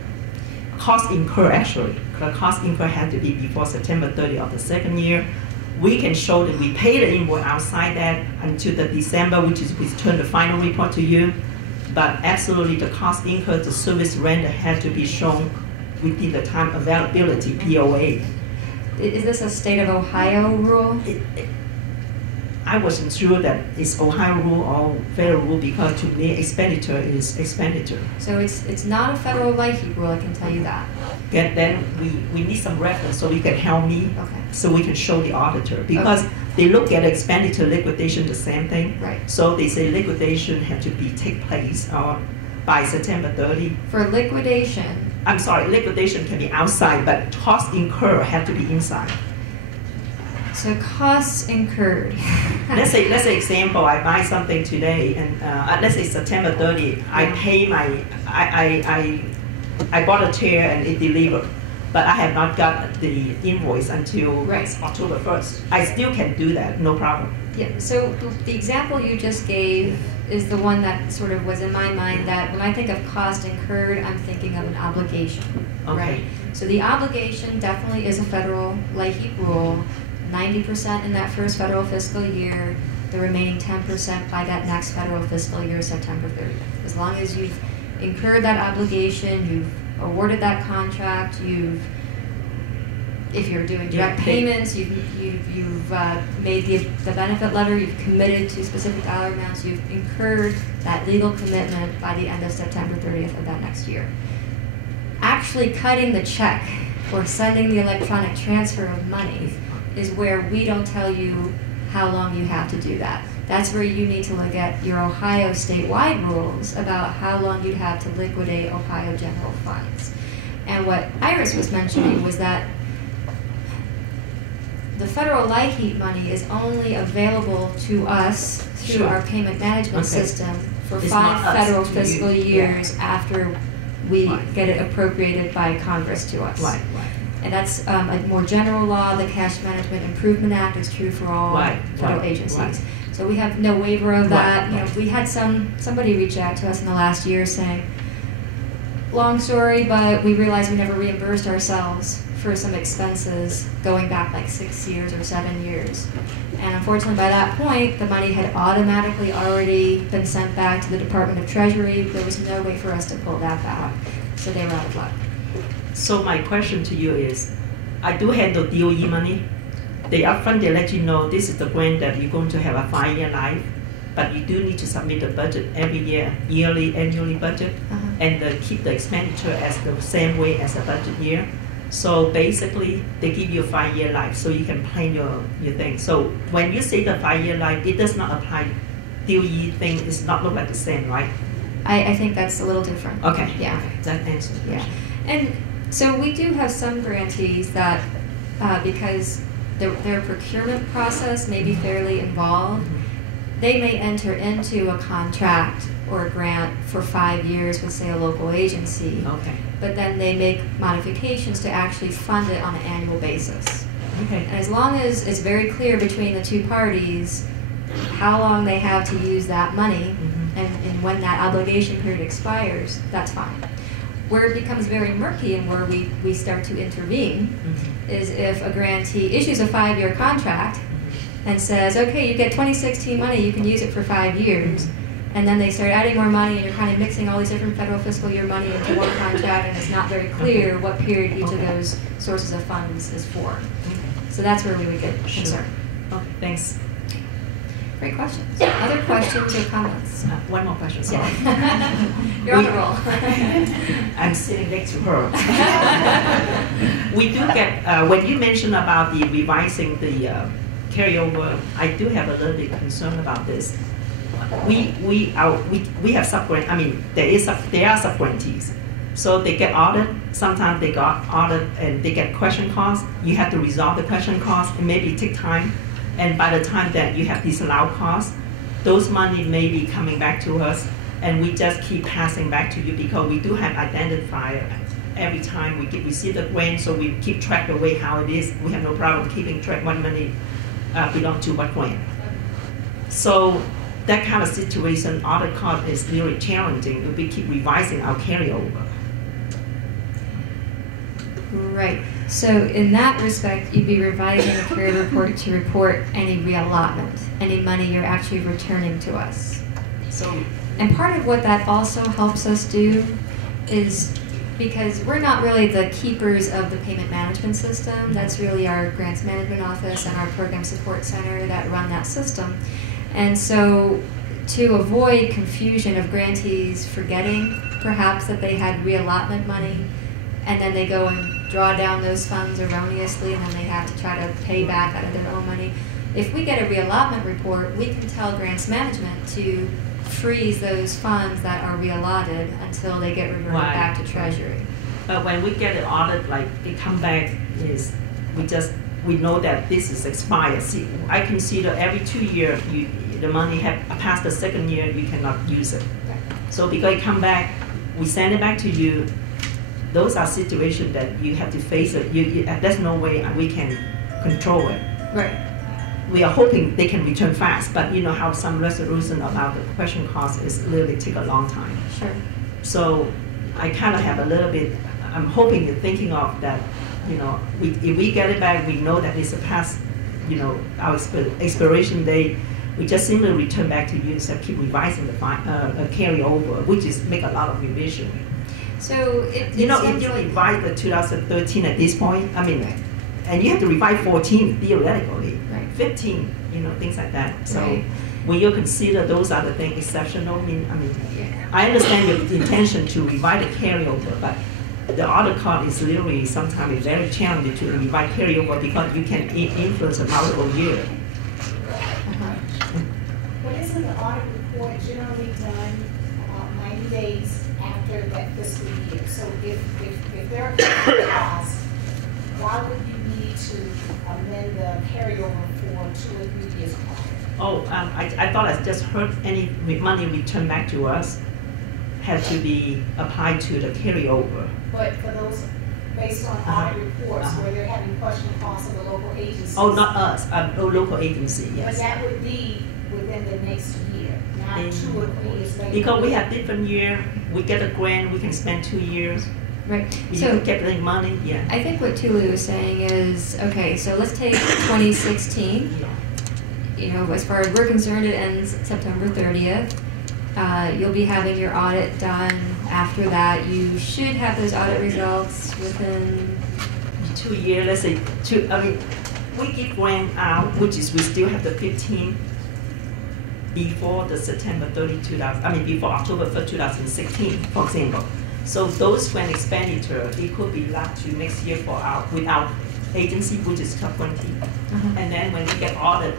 cost incur actually. The cost incur had to be before September 30 of the second year. We can show that we pay the invoice outside that until the December, which is we turn the final report to you. But absolutely the cost incurred, the service render had to be shown within the time availability, POA. Is this a state of Ohio rule? I wasn't sure that it's Ohio rule or federal rule because to me expenditure is expenditure. So it's not a federal LIHEAP rule, I can tell you that. Then we need some reference so you can help me, Okay. so we can show the auditor because they look at expenditure liquidation the same thing. Right. So they say liquidation have to be take place by September 30. For liquidation, I'm sorry, liquidation can be outside, but costs incurred have to be inside. so costs incurred. Let's say example, I buy something today, and let's say September 30, I pay my, I bought a chair and it delivered, but I have not got the invoice until October 1st. I still can do that, no problem. Yeah, so the example you just gave is the one that sort of was in my mind that when I think of cost incurred, I'm thinking of an obligation, right? So the obligation definitely is a federal LIHEAP rule, 90% in that first federal fiscal year, the remaining 10% by that next federal fiscal year, September 30th. As long as you've incurred that obligation, you've awarded that contract, if you're doing direct payments, you've made the benefit letter, you've committed to specific dollar amounts, you've incurred that legal commitment by the end of September 30th of that next year. Actually cutting the check or sending the electronic transfer of money is where we don't tell you how long you have to do that. That's where you need to look at your Ohio statewide rules about how long you have to liquidate Ohio general funds. And what Iris was mentioning was that the federal LIHEAP money is only available to us through our payment management system for It's 5 not us, federal to you. fiscal years after we get it appropriated by Congress to us. Right. And that's a more general law. The Cash Management Improvement Act is true for all federal agencies. Right. So we have no waiver of that. Right. You know, we had somebody reach out to us in the last year saying, long story, but we realized we never reimbursed ourselves for some expenses going back like 6 years or 7 years. And unfortunately by that point, the money had automatically already been sent back to the Department of Treasury. There was no way for us to pull that back. So they were out of luck. So my question to you is, I do handle DOE money. They upfront, they let you know this is the grant that you're going to have a 5-year life, but you do need to submit the budget every year, yearly, annually budget, and keep the expenditure as the same way as the budget year. So basically, they give you a 5-year life, so you can plan your thing. So when you say the 5-year life, it does not apply. DOE thing is not look like the same, right? I think that's a little different. Okay. Yeah. Okay. That answers the question. And so we do have some grantees that, because their procurement process may be fairly involved, they may enter into a contract or a grant for 5 years with, say, a local agency. Okay. But then they make modifications to actually fund it on an annual basis. Okay. And as long as it's very clear between the two parties how long they have to use that money and when that obligation period expires, that's fine. Where it becomes very murky and where we start to intervene is if a grantee issues a 5-year contract and says, okay, you get 2016 money, you can use it for 5 years, and then they start adding more money and you're kind of mixing all these different federal fiscal year money into one contract and it's not very clear what period each of those sources of funds is for. So that's where we would get concerned. Okay, thanks. Great questions. Other questions or comments? One more question, sorry. You're on the roll. I'm sitting next to her. We do get, when you mentioned about the revising the carryover, I do have a little bit concern about this. We have sub-grant, I mean, there are sub-grantees. So they get audited, sometimes they got audited and they get question costs. You have to resolve the question costs, and maybe take time. And by the time that you have disallowed costs, those money may be coming back to us, and we just keep passing back to you because we do have identifier every time we receive the grant, so we keep track the way how it is. We have no problem keeping track what money belongs to what grant. So that kind of situation, audit cost is really challenging. We keep revising our carryover. Right. So in that respect, you'd be revising the carryover report to report any reallotment, any money you're actually returning to us. So, And part of what that also helps us do is, because we're not really the keepers of the payment management system, that's really our grants management office and our program support center that run that system. And so to avoid confusion of grantees forgetting perhaps that they had reallotment money, and then they go and draw down those funds erroneously, and then they have to try to pay back out of their own money. If we get a reallotment report, we can tell grants management to freeze those funds that are reallotted until they get reverted Right. back to Treasury. but when we get an audit, like they come back, is we know that this is expired. See, I consider every 2 years, the money have passed the second year, you cannot use it. So because it come back, we send it back to you. Those are situations that you have to face it. There's no way we can control it. Right. We are hoping they can return fast, but you know how some resolution about the question cost is really take a long time. Sure. So I kind of have a little bit, I'm hoping you're thinking of that, you know, if we get it back, we know that it's a past, you know, our expiration date. We just simply return back to you instead of keep revising the carryover, which is make a lot of revision. So You know, if you revise the 2013 at this point, I mean, and you have to revise 14 theoretically, Right. 15, you know, things like that. So Right. when you consider those are the things exceptional, Yeah. I understand your intention to revise the carryover, but the audit cost is literally sometimes very challenging to revise carryover because you can influence a multiple year. Uh-huh. But isn't the audit report generally done about 90 days after that fiscal year? So if there are costs, why would you need to amend the carryover for 2 or 3 years prior? Oh, I thought I just heard any money returned back to us had to be applied to the carryover. But for those, based on audit reports where they're having question costs of the local agencies. Oh, not us, local agency, But yes. that would be within the next year, not 2 or 3 years later. Because we have different year, we get a grant, we can spend 2 years. Right. We So don't get the money, yeah. I think what Tulu is saying is, okay, so let's take 2016. You know, as far as we're concerned, it ends September 30th. You'll be having your audit done after that. You should have those audit results within 2 years, let's say we give grant out, which is we still have the 15 before the September 30, before October 1st, 2016, for example. So those grant expenditure, it could be left to next year with our agency, which is top 20. And then when we get audit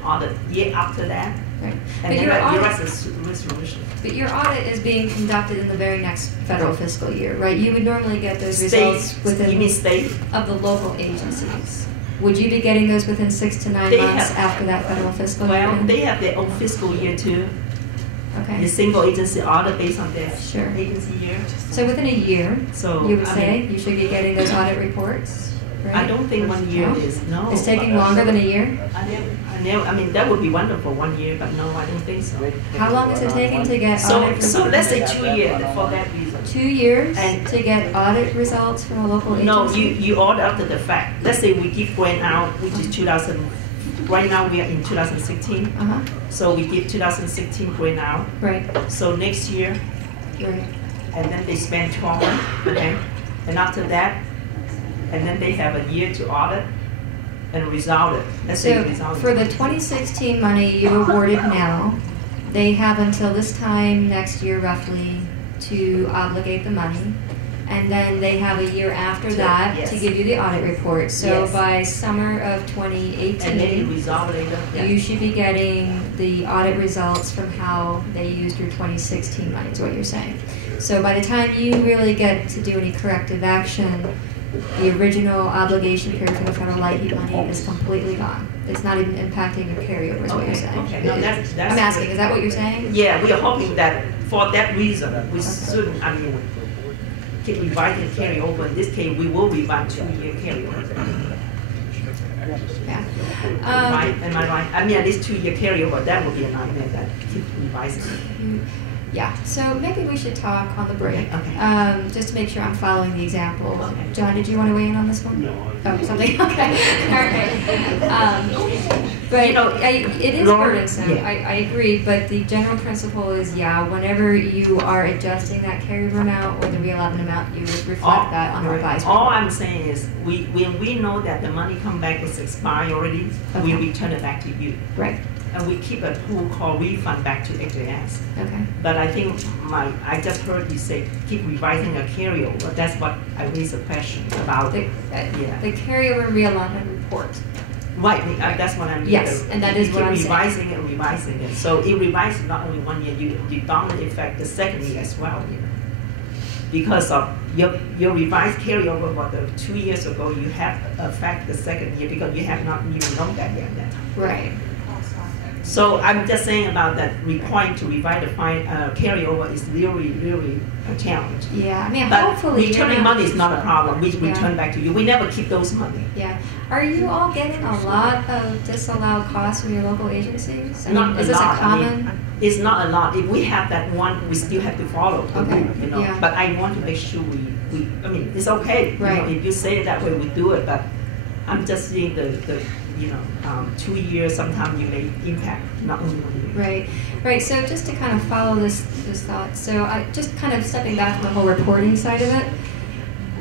year after that, right. and then the rest is resolution. But your audit is being conducted in the very next federal fiscal year, right? You would normally get those results within you mean state? of the local agencies. Would you be getting those within 6 to 9 They months have- after that federal fiscal year? Well, they have their own fiscal year too. The Okay, single agency audit based on their Sure. agency year. so within a year, So you would I say mean, you should be getting those audit reports, right? I don't think 1 year No? is no. It's taking longer than a year? I mean, that would be wonderful 1 year, but no, I don't think so. How long is it taking to get So, audit? so let's say 2 years for that reason. 2 years And- to get audit results from a local agency? No, you order after the fact. Let's say we give grant out, which is 2000. Right now we are in 2016, Uh-huh, so we give 2016 grant out. right, So next year, right. and then they spend 12 months, okay? And after that, and then they have a year to audit and resolve it. Let's say So resolve it. for the 2016 money you awarded now, they have until this time next year roughly to obligate the money. And then they have a year after that Yes. to give you the audit report. So Yes. by summer of And then 2018, resolve later. Yeah. you should be getting the audit results from how they used your 2016 money, is what you're saying. So by the time you really get to do any corrective action, the original obligation period for the federal light heat money is completely gone. It's not even impacting your carryover, is what you're saying. Okay. No, that's I'm asking, is that what you're saying? Yeah, we are hoping that for that reason, we shouldn't, keep revising carryover. In this case, we will revise 2 year carryover. Yeah. Right, am I right? I mean, at least 2-year carryover, that would be a nightmare, that keep revising. Yeah, so maybe we should talk on the break, Okay. just to make sure I'm following the example. John, did you want to weigh in on this one? No. Oh, something, okay, all right. But it is Laura, burdensome, yeah. I agree, but the general principle is, yeah, whenever you are adjusting that carryover amount or the reallotment amount, you would reflect that on the revised All report. I'm saying is, when we know that the money come back is expired already, we return it back to you. Right, And we keep a pool called refund back to HAS. okay. But I think I just heard you say keep revising a carryover. That's what I raised a question about. The carryover reallotment report. Right, that's what I'm. Yes, and that is what I'm saying. Keep revising it. So it revises not only 1 year, you dominant effect the second year as well. Because of your revised carryover for the 2 years ago, you have affect the second year because you have not even known that yet. Right. So I'm just saying about that requiring to revise the carryover is really a challenge. Yeah, I mean, But hopefully returning money is not a problem. We return back to you. We never keep those money. Yeah. Are you all getting a lot of disallowed costs from your local agencies? I mean, Not is a this lot. a common? It's not a lot. If we have that one, we still have to follow. Okay, You know. yeah. But I want to make sure we I mean, it's okay. Right. You know, if you say it that way, we do it. But I'm just seeing the 2 years. Sometimes you may impact not only 1 year. Right. So just to kind of follow this thought, so I just kind of stepping back from the whole reporting side of it.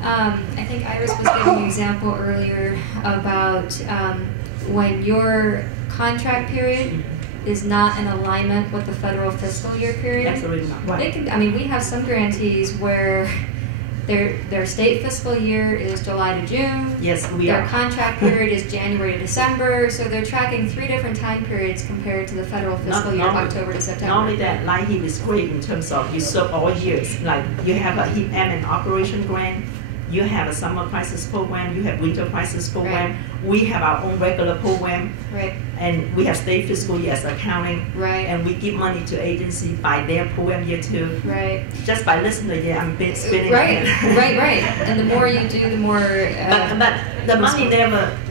I think Iris was giving an example earlier about when your contract period is not in alignment with the federal fiscal year period. Absolutely not. Right. We have some grantees where their state fiscal year is July to June. Yes, we Their are. contract period is January to December, so they're tracking 3 different time periods compared to the federal fiscal year of October to September. Not only that, like he was great in terms of you serve all years. Like you have a heat and operation grant, you have a summer crisis program, you have winter crisis program. We have our own regular program, Right. and we have state fiscal year as accounting, Right. and we give money to agency by their program year too. Right. Just by listening to you, I'm spinning. Right. And the more you do, the more. But the money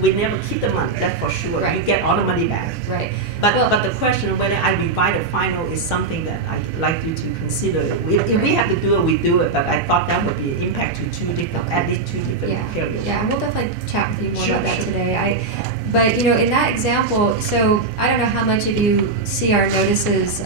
we never keep the money. That's for sure. Right. You get all the money back. Right. But the question whether I revise the final is something that I'd like you to consider. If we have to do it, we do it. But I thought that would be an impact to at least two different periods. Yeah, and we'll definitely chat with you more Sure, about that sure. today. But in that example, so I don't know how much of you see our notices.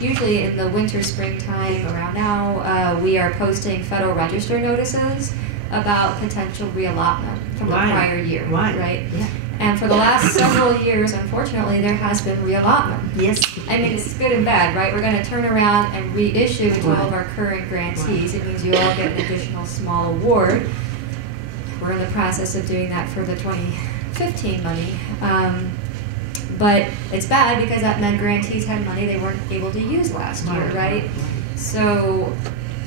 Usually in the winter, springtime, around now, we are posting Federal Register notices about potential reallotment from the prior year. Right. Yeah. And for the last several years, unfortunately, there has been reallotment. Yes. I mean, it's good and bad, right? We're going to turn around and reissue to all of our current grantees. It means you all get an additional small award. We're in the process of doing that for the 2015 money. But it's bad because that meant grantees had money they weren't able to use last year, right? So,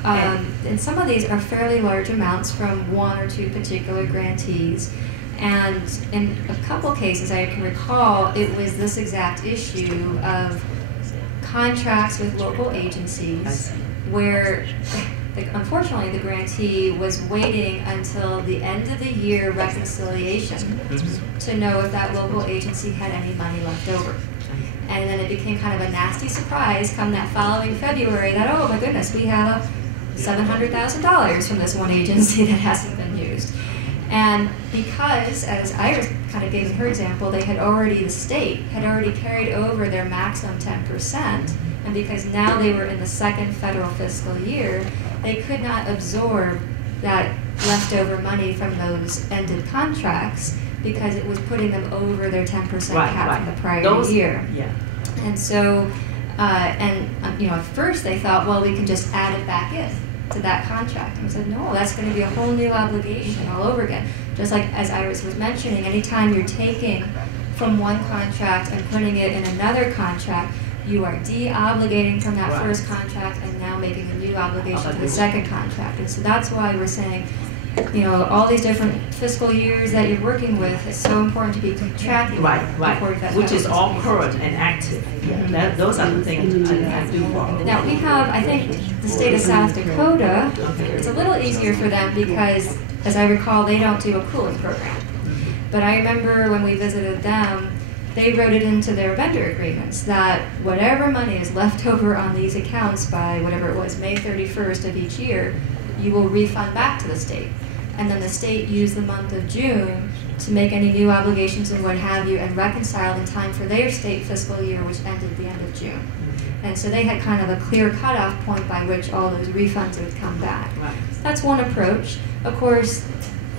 and some of these are fairly large amounts from 1 or 2 particular grantees. And in a couple cases I can recall, it was this exact issue of contracts with local agencies where unfortunately the grantee was waiting until the end of the year reconciliation to know if that local agency had any money left over. And then it became kind of a nasty surprise come that following February that, oh my goodness, we have $700,000 from this one agency that hasn't been used. And because, as Iris kind of gave in her example, the state had already carried over their maximum 10%, and because now they were in the second federal fiscal year, they could not absorb that leftover money from those ended contracts because it was putting them over their 10% cap from the prior year. Yeah. And so, at first they thought, well, we can just add it back in to that contract. And we said, no, that's going to be a whole new obligation all over again. Just like as Iris was mentioning, anytime you're taking from one contract and putting it in another contract, you are de-obligating from that first contract and now making a new obligation to the second contract. And so that's why we're saying, all these different fiscal years that you're working with, it's so important to be tracking which is all current and active. Yeah. Those are the things I do follow. Now we have, I think, the state of South Dakota, it's a little easier for them because, as I recall, they don't do a cooling program. But I remember when we visited them, they wrote it into their vendor agreements that whatever money is left over on these accounts by whatever it was, May 31st of each year, you will refund back to the state. And then the state used the month of June to make any new obligations and what have you and reconcile in time for their state fiscal year, which ended at the end of June. And so they had kind of a clear cutoff point by which all those refunds would come back. Right. That's one approach. Of course,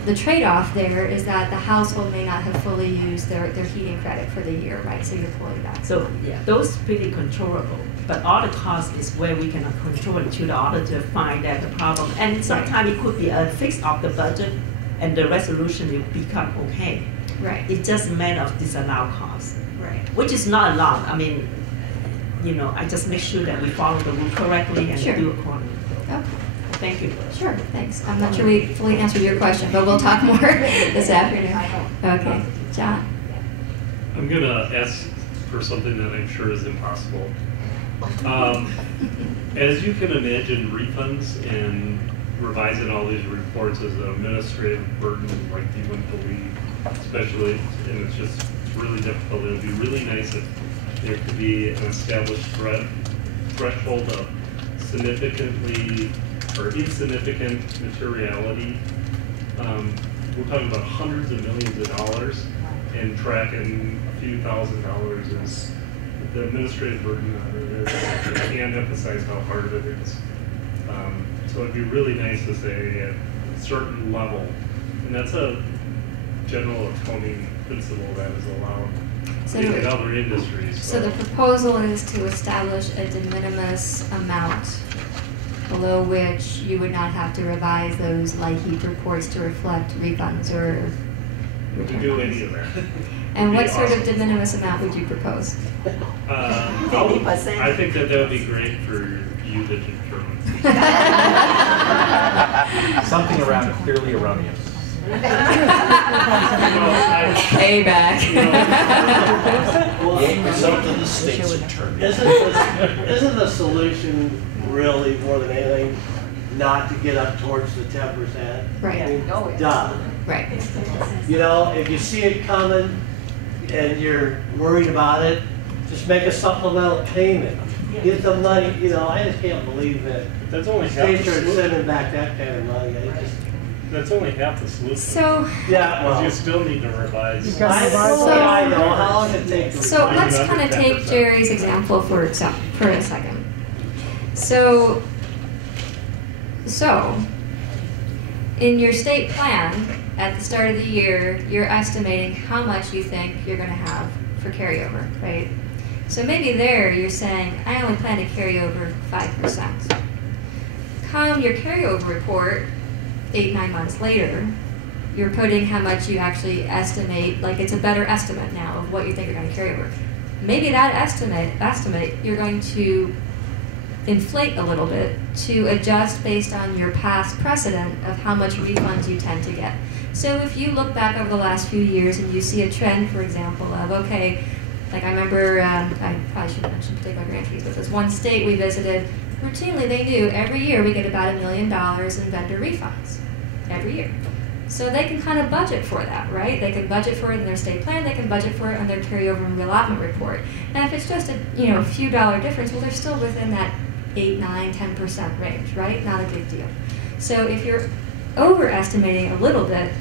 the trade-off there is that the household may not have fully used their heating credit for the year, right? So you're pulling back. So yeah, those pretty controllable. But all the cost is where we cannot control until the auditor find that the problem. And sometimes it could be a fix of the budget and the resolution will become okay. Right. It's just a matter of disallowed cost. Right. Which is not a lot. I mean, you know, I just make sure that we follow the rule correctly and Sure. do accordingly. Okay. Thank you. Sure, thanks. I'm not sure we fully answered your question, but we'll talk more this afternoon. Okay, John? I'm gonna ask for something that I'm sure is impossible. As you can imagine, refunds and revising all these reports is an administrative burden like you wouldn't believe, especially, and it's just really difficult. It would be really nice if there could be an established threshold of significantly or insignificant materiality. We're talking about hundreds of millions of dollars, and tracking a few $1,000s is the administrative burden. I can't emphasize how hard it is. So it'd be really nice to say at a certain level, and that's a general accounting principle that is allowed in other industries. So the proposal is to establish a de minimis amount below which you would not have to revise those LIHEAP reports to reflect refunds or to do any of that. And what sort of de minimis amount would you propose? 50%. I think that would be great for you to determine. Something around clearly erroneous. Payback. Something the state's attorney. Isn't the solution really more than anything not to get up towards the 10%? Right. I mean, duh. Right. You know, if you see it coming and you're worried about it, just make a supplemental payment. Get the money, you know, I just can't believe that That's only half states the are solution. sending back that kind of money. That's only half the solution. So, Yeah, Because well, you still need to revise. You've got to I revise know, how long does it take to so revise? let's kind of take Jerry's example for a second. So, in your state plan, at the start of the year, you're estimating how much you think you're going to have for carryover, right? So maybe there you're saying, I only plan to carry over 5%. Come your carryover report, 8-9 months later, you're putting how much you actually estimate, like it's a better estimate now of what you think you're going to carry over. Maybe that estimate you're going to inflate a little bit to adjust based on your past precedent of how much refunds you tend to get. So if you look back over the last few years and you see a trend, for example, of, okay, like I remember, I probably shouldn't mention particular grantees, but this one state we visited, routinely they knew every year we get about $1 million in vendor refunds, every year. So they can kind of budget for that, right? They can budget for it in their state plan, they can budget for it on their carryover and reallotment report. And if it's just a few dollar difference, well, they're still within that 8, 9, 10% range, right? Not a big deal. So if you're overestimating a little bit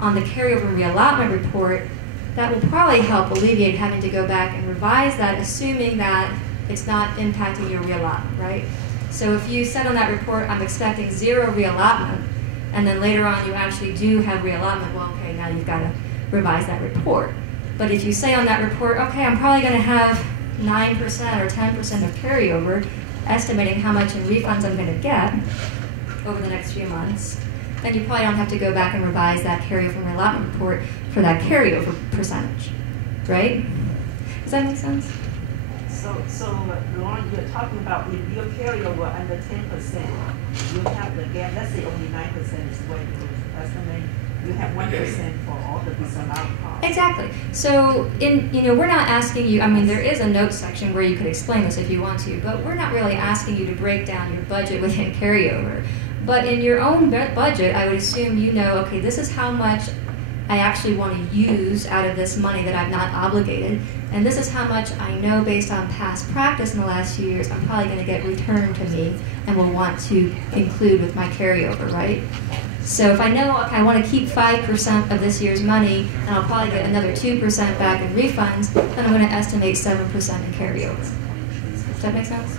on the carryover and reallotment report, that will probably help alleviate having to go back and revise that, assuming that it's not impacting your reallotment, right? So if you said on that report, I'm expecting 0 reallotment, and then later on you actually do have reallotment, well, okay, now you've got to revise that report. But if you say on that report, okay, I'm probably going to have 9% or 10% of carryover, estimating how much in refunds I'm going to get over the next few months, then you probably don't have to go back and revise that carryover and reallotment report for that carryover percentage, right? Does that make sense? So Lauren, you're talking about if you carry over under 10%, you have the gap, let's say only 9% is what you estimate, you have 1% for all the disallowed costs. Exactly. So we're not asking you, I mean, there is a notes section where you could explain this if you want to, but we're not really asking you to break down your budget within carryover. But in your own budget, I would assume you know, okay, this is how much I actually want to use out of this money that I've not obligated. And this is how much I know based on past practice in the last few years I'm probably going to get returned to me and will want to include with my carryover, right? So if I know, okay, I want to keep 5% of this year's money and I'll probably get another 2% back in refunds, then I'm going to estimate 7% in carryover. Does that make sense?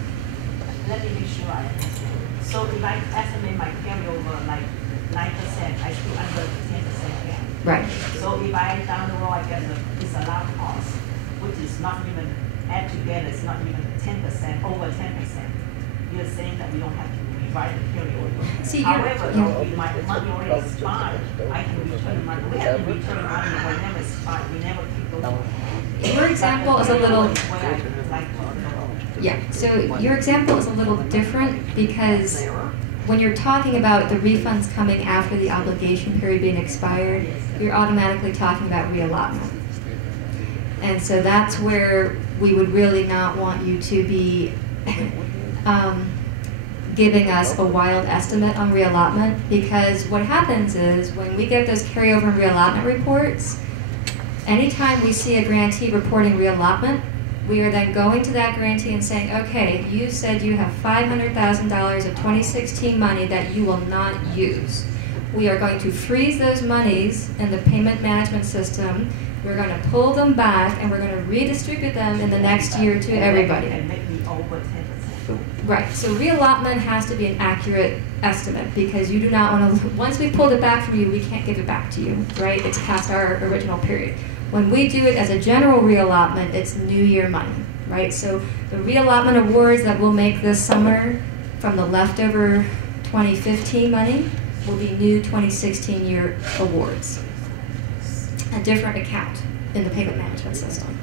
Let me make sure I understand. So if I estimate my carryover like 9%, I still under 10% cap. Right. So if I down the road I get a disallowed cost, which is not even add together, it's not even 10%, over 10%. You're saying that we don't have to revise the carryover. See, however, if my money already expired, I can return money. We have to return money whenever it's expired. We never keep those money. Your example is a little. What I like to know. Yeah. So your example is a little different because when you're talking about the refunds coming after the obligation period being expired, you're automatically talking about reallotment. And so that's where we would really not want you to be giving us a wild estimate on reallotment, because what happens is when we get those carryover and reallotment reports, anytime we see a grantee reporting reallotment, we are then going to that grantee and saying, okay, you said you have $500,000 of 2016 money that you will not use. We are going to freeze those monies in the payment management system. We're going to pull them back and we're going to redistribute them in the next year to everybody. And make me over 10%. Right, so reallotment has to be an accurate estimate because you do not want to, once we pulled it back from you, we can't give it back to you, right? It's past our original period. When we do it as a general reallotment, it's new year money, right? So the reallotment awards that we'll make this summer from the leftover 2015 money will be new 2016 year awards. A different account in the payment management system.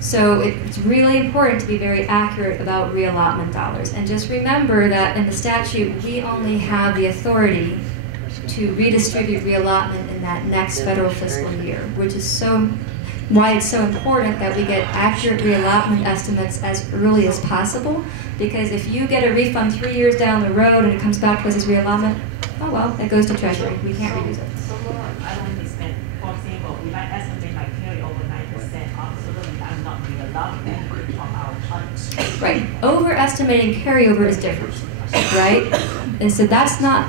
So it's really important to be very accurate about reallotment dollars. And just remember that in the statute, we only have the authority to redistribute reallotment in that next federal fiscal year, which is why it's so important that we get accurate reallotment estimates as early as possible. Because if you get a refund 3 years down the road and it comes back to us as reallotment, oh well, it goes to Treasury. We can't reuse it. So Laura, I don't understand. For example, if I estimate my carryover 9%, absolutely I'm not reallotting from our funds. Right. Overestimating carryover is different, right? And so that's not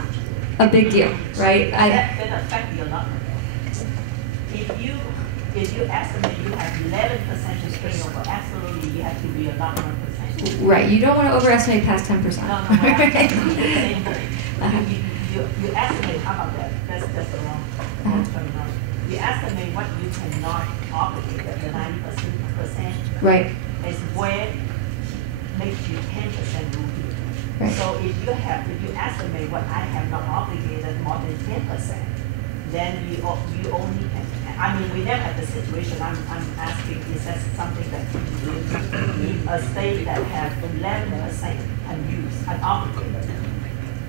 a big deal, right? That affects the allotment. If you estimate you have 11% carryover, absolutely you have to reallot 1%. Right. You don't want to overestimate past 10%. You estimate, how about that? That's the wrong terminology. You estimate what you cannot obligate, the 90%. Right. Is where makes you 10% rule. Right. So if you estimate what I have not obligated more than 10%, then you only can. I mean, we never have the situation. I'm asking, is that something that in a state that has 11% unused, unobligated,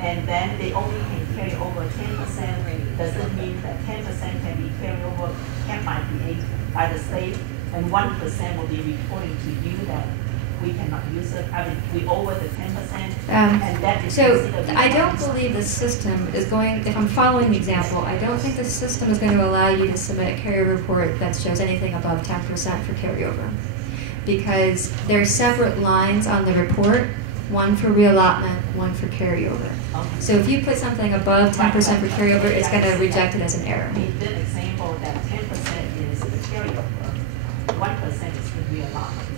and then they only can carry over 10%? Does it mean that 10% can be carried over, can be by the state, and 1% will be reporting to you that we cannot use it? I mean, we over the 10%, and that is so I don't believe the system is going, if I'm following the example, I don't think the system is going to allow you to submit a carryover report that shows anything above 10% for carryover. Because there are separate lines on the report, one for reallotment, one for carryover. So if you put something above 10% for carryover, it's going to reject it as an error. In this example, that 10% is the carryover, 1% is the reallotment.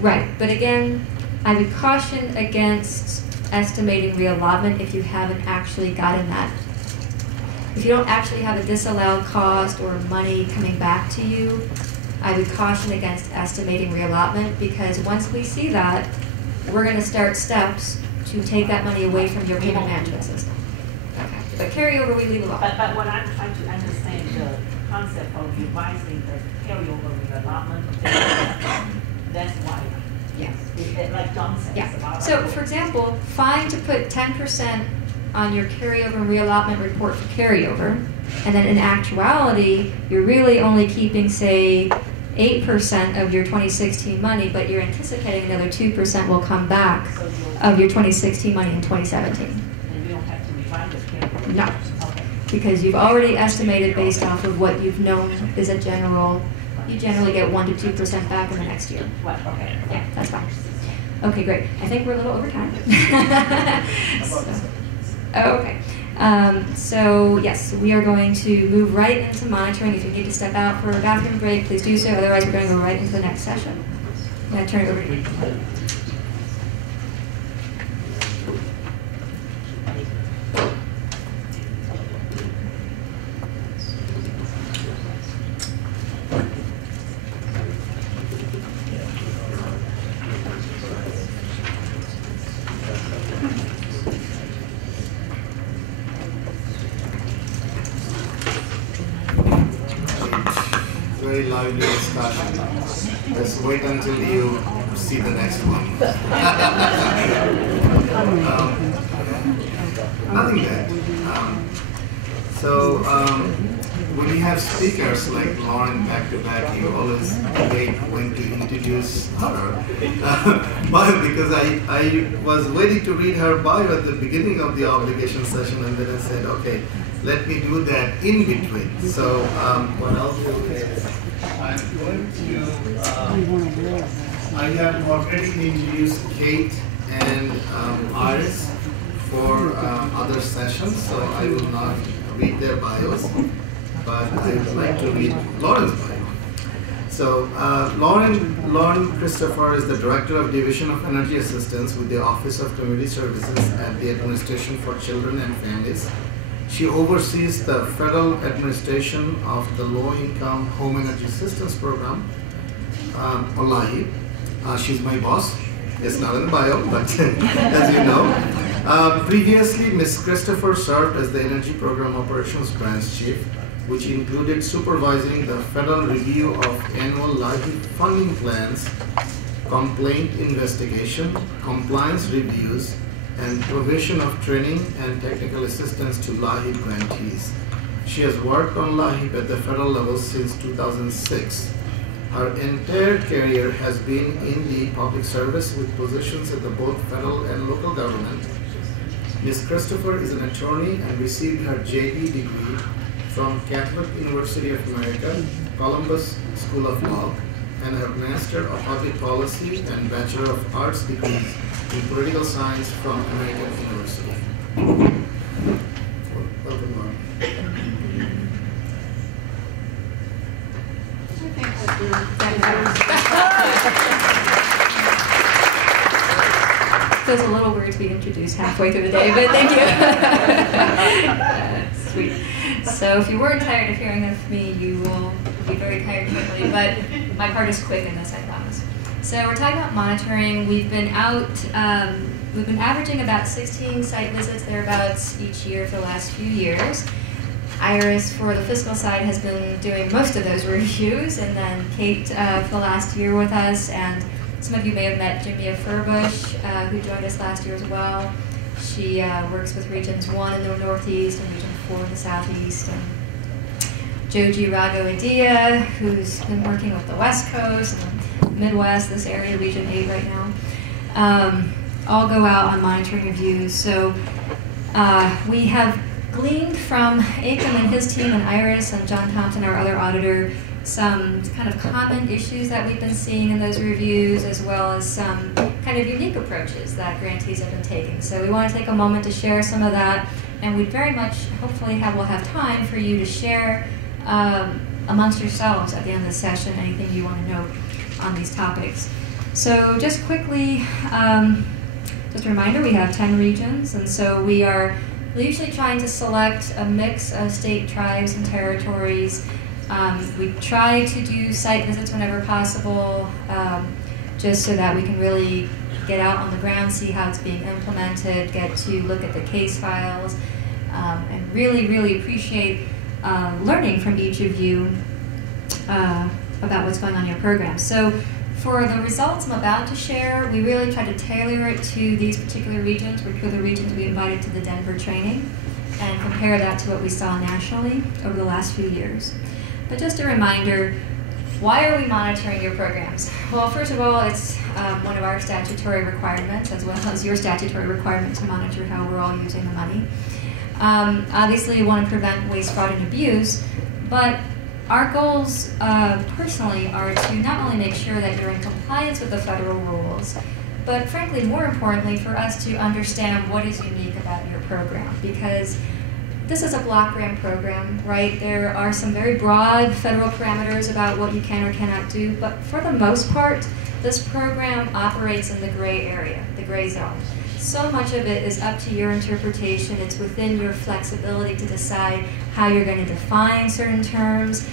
Right, but again, I would caution against estimating reallotment if you haven't actually gotten that. If you don't actually have a disallowed cost or money coming back to you, I would caution against estimating reallotment, because once we see that, we're going to start steps to take that money away from your payment management system. Okay, but carryover we leave alone. But what I'm trying to understand, the concept of revising the carryover reallotment, that's why. Yeah. Like John said. Yeah. So, for example, fine to put 10% on your carryover and reallotment report for carryover, and then in actuality, you're really only keeping, say, 8% of your 2016 money, but you're anticipating another 2% will come back of your 2016 money in 2017. And we don't have to revise the carryover? No. Okay. because you've already estimated based off of what you've known is a general, you generally get 1 to 2% back in the next year. Okay. Yeah, that's fine. Okay, great. I think we're a little over time. Okay. So yes, we are going to move right into monitoring. If you need to step out for a bathroom break, please do so. Otherwise, we're going to go right into the next session. I'm going to turn it over to you. Very lively discussion. Just wait until you see the next one. Nothing bad. When you have speakers like Lauren back to back, you always wait when to introduce her. Because I was waiting to read her bio at the beginning of the obligation session, and then I said, okay, let me do that in between. So what I'll do is I'm going to, I have already introduced Kate and Iris for other sessions, so I will not read their bios, but I would like to read Lauren's bio. So Lauren Christopher is the Director of Division of Energy Assistance with the Office of Community Services at the Administration for Children and Families. She oversees the federal administration of the Low-Income Home Energy Assistance Program, or LIHEAP. She's my boss. It's not in the bio, but as you know. Previously, Ms. Christopher served as the Energy Program Operations Branch Chief, which included supervising the federal review of annual LIHEAP funding plans, complaint investigation, compliance reviews, and provision of training and technical assistance to LIHEAP grantees. She has worked on LIHEAP at the federal level since 2006. Her entire career has been in the public service with positions at both federal and local government. Ms. Christopher is an attorney and received her JD degree from Catholic University of America, Columbus School of Law, and her Master of Public Policy and Bachelor of Arts degrees in Political Science from American University. Welcome, Lauren. Feels a little weird to be introduced halfway through the day, but thank you. Sweet. So if you weren't tired of hearing of me, you will be very tired quickly, but my part is quick in this, I promise. So we're talking about monitoring. We've been out, we've been averaging about 16 site visits thereabouts each year for the last few years. Iris, for the fiscal side, has been doing most of those reviews, and then Kate for the last year with us, and some of you may have met Jimmy Furbush, who joined us last year as well. She works with Regions 1 in the Northeast and Region 4 in the Southeast. And Joji Rago-Adia, who's been working with the West Coast and the Midwest, this area, Region 8 right now. All go out on monitoring reviews. So we have gleaned from Acom and his team and Iris and John Thompson, our other auditor, some kind of common issues that we've been seeing in those reviews, as well as some kind of unique approaches that grantees have been taking. So we want to take a moment to share some of that, and we very much, hopefully, we'll have time for you to share amongst yourselves at the end of the session anything you want to know on these topics. So just quickly, just a reminder, we have 10 regions, and so we're usually trying to select a mix of state, tribes, and territories. We try to do site visits whenever possible, just so that we can really get out on the ground, see how it's being implemented, get to look at the case files, and really, really appreciate learning from each of you about what's going on in your program. So for the results I'm about to share, we really try to tailor it to these particular regions, which were the regions we invited to the Denver training, and compare that to what we saw nationally over the last few years. But just a reminder, why are we monitoring your programs? Well, first of all, it's one of our statutory requirements, as well as your statutory requirement, to monitor how we're all using the money. Obviously, you want to prevent waste, fraud, and abuse, but our goals personally are to not only make sure that you're in compliance with the federal rules, but frankly, more importantly, for us to understand what is unique about your program, because this is a block grant program, right? There are some very broad federal parameters about what you can or cannot do, but for the most part, this program operates in the gray area, the gray zone. So much of it is up to your interpretation. It's within your flexibility to decide how you're going to define certain terms,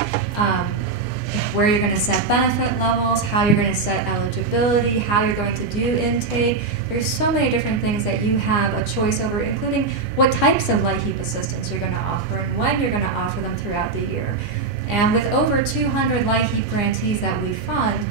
where you're going to set benefit levels, how you're going to set eligibility, how you're going to do intake. There's so many different things that you have a choice over, including what types of LIHEAP assistance you're going to offer and when you're going to offer them throughout the year. And with over 200 LIHEAP grantees that we fund,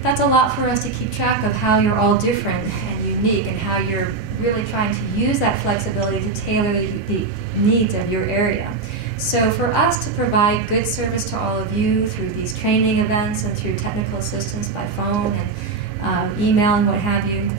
that's a lot for us to keep track of how you're all different and unique and how you're really trying to use that flexibility to tailor the needs of your area. So for us to provide good service to all of you through these training events and through technical assistance by phone and email and what have you,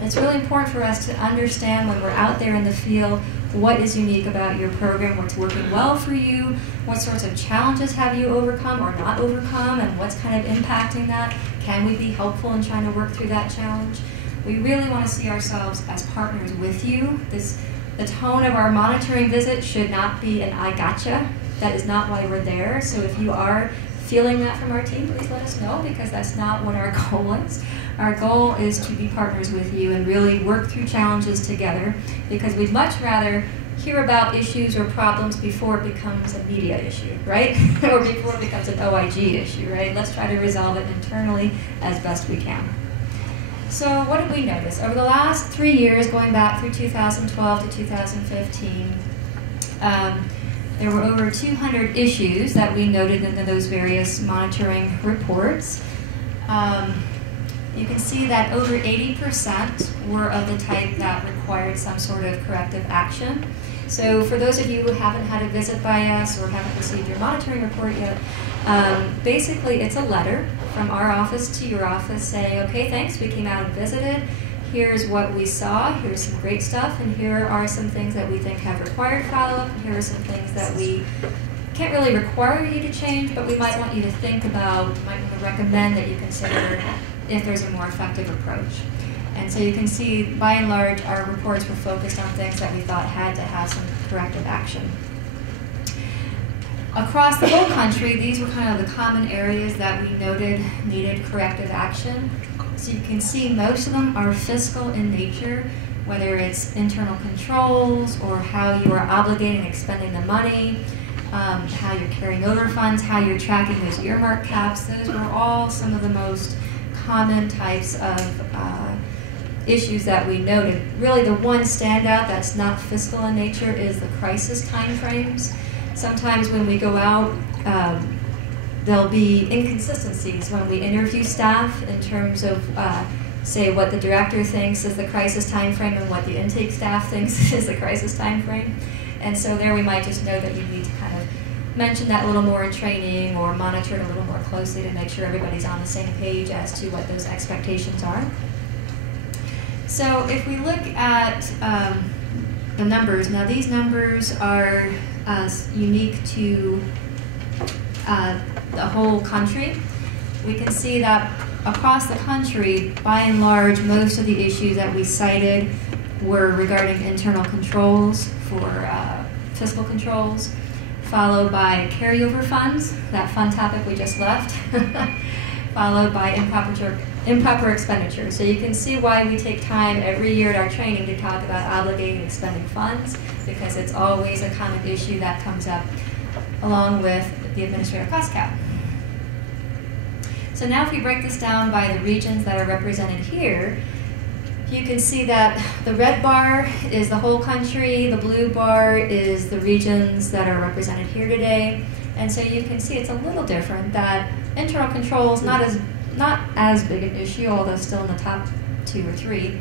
it's really important for us to understand when we're out there in the field what is unique about your program, what's working well for you, what sorts of challenges have you overcome or not overcome, and what's kind of impacting that. Can we be helpful in trying to work through that challenge? We really want to see ourselves as partners with you. The tone of our monitoring visit should not be an I gotcha. That is not why we're there. So if you are feeling that from our team, please let us know, because that's not what our goal is. Our goal is to be partners with you and really work through challenges together, because we'd much rather hear about issues or problems before it becomes a media issue, right? Or before it becomes an OIG issue, right? Let's try to resolve it internally as best we can. So what did we notice? Over the last 3 years, going back through 2012 to 2015, there were over 200 issues that we noted in those various monitoring reports. You can see that over 80% were of the type that required some sort of corrective action. So for those of you who haven't had a visit by us or haven't received your monitoring report yet, basically it's a letter from our office to your office saying, okay, thanks, we came out and visited. Here's what we saw, here's some great stuff, and here are some things that we think have required follow-up, and here are some things that we can't really require you to change, but we might want you to think about, might want to recommend that you consider if there's a more effective approach. And so you can see, by and large, our reports were focused on things that we thought had to have some corrective action. Across the whole country, these were kind of the common areas that we noted needed corrective action. So you can see most of them are fiscal in nature, whether it's internal controls or how you are obligating and expending the money, how you're carrying over funds, how you're tracking those earmark caps. Those were all some of the most common types of issues that we noted. Really the one standout that's not fiscal in nature is the crisis timeframes. Sometimes when we go out, there'll be inconsistencies when we interview staff in terms of, say, what the director thinks is the crisis time frame and what the intake staff thinks is the crisis time frame. And so there we might just know that you need to kind of mention that a little more in training or monitor it a little more closely to make sure everybody's on the same page as to what those expectations are. So if we look at the numbers, now these numbers are unique to the whole country. We can see that across the country, by and large, most of the issues that we cited were regarding internal controls for fiscal controls, followed by carryover funds, that fun topic we just left, followed by improper expenditure. So you can see why we take time every year at our training to talk about obligating and expending funds, because it's always a common issue that comes up along with the administrative cost cap. So now if we break this down by the regions that are represented here, you can see that the red bar is the whole country, the blue bar is the regions that are represented here today. And so you can see it's a little different, that internal controls not as big an issue, although still in the top 2 or 3.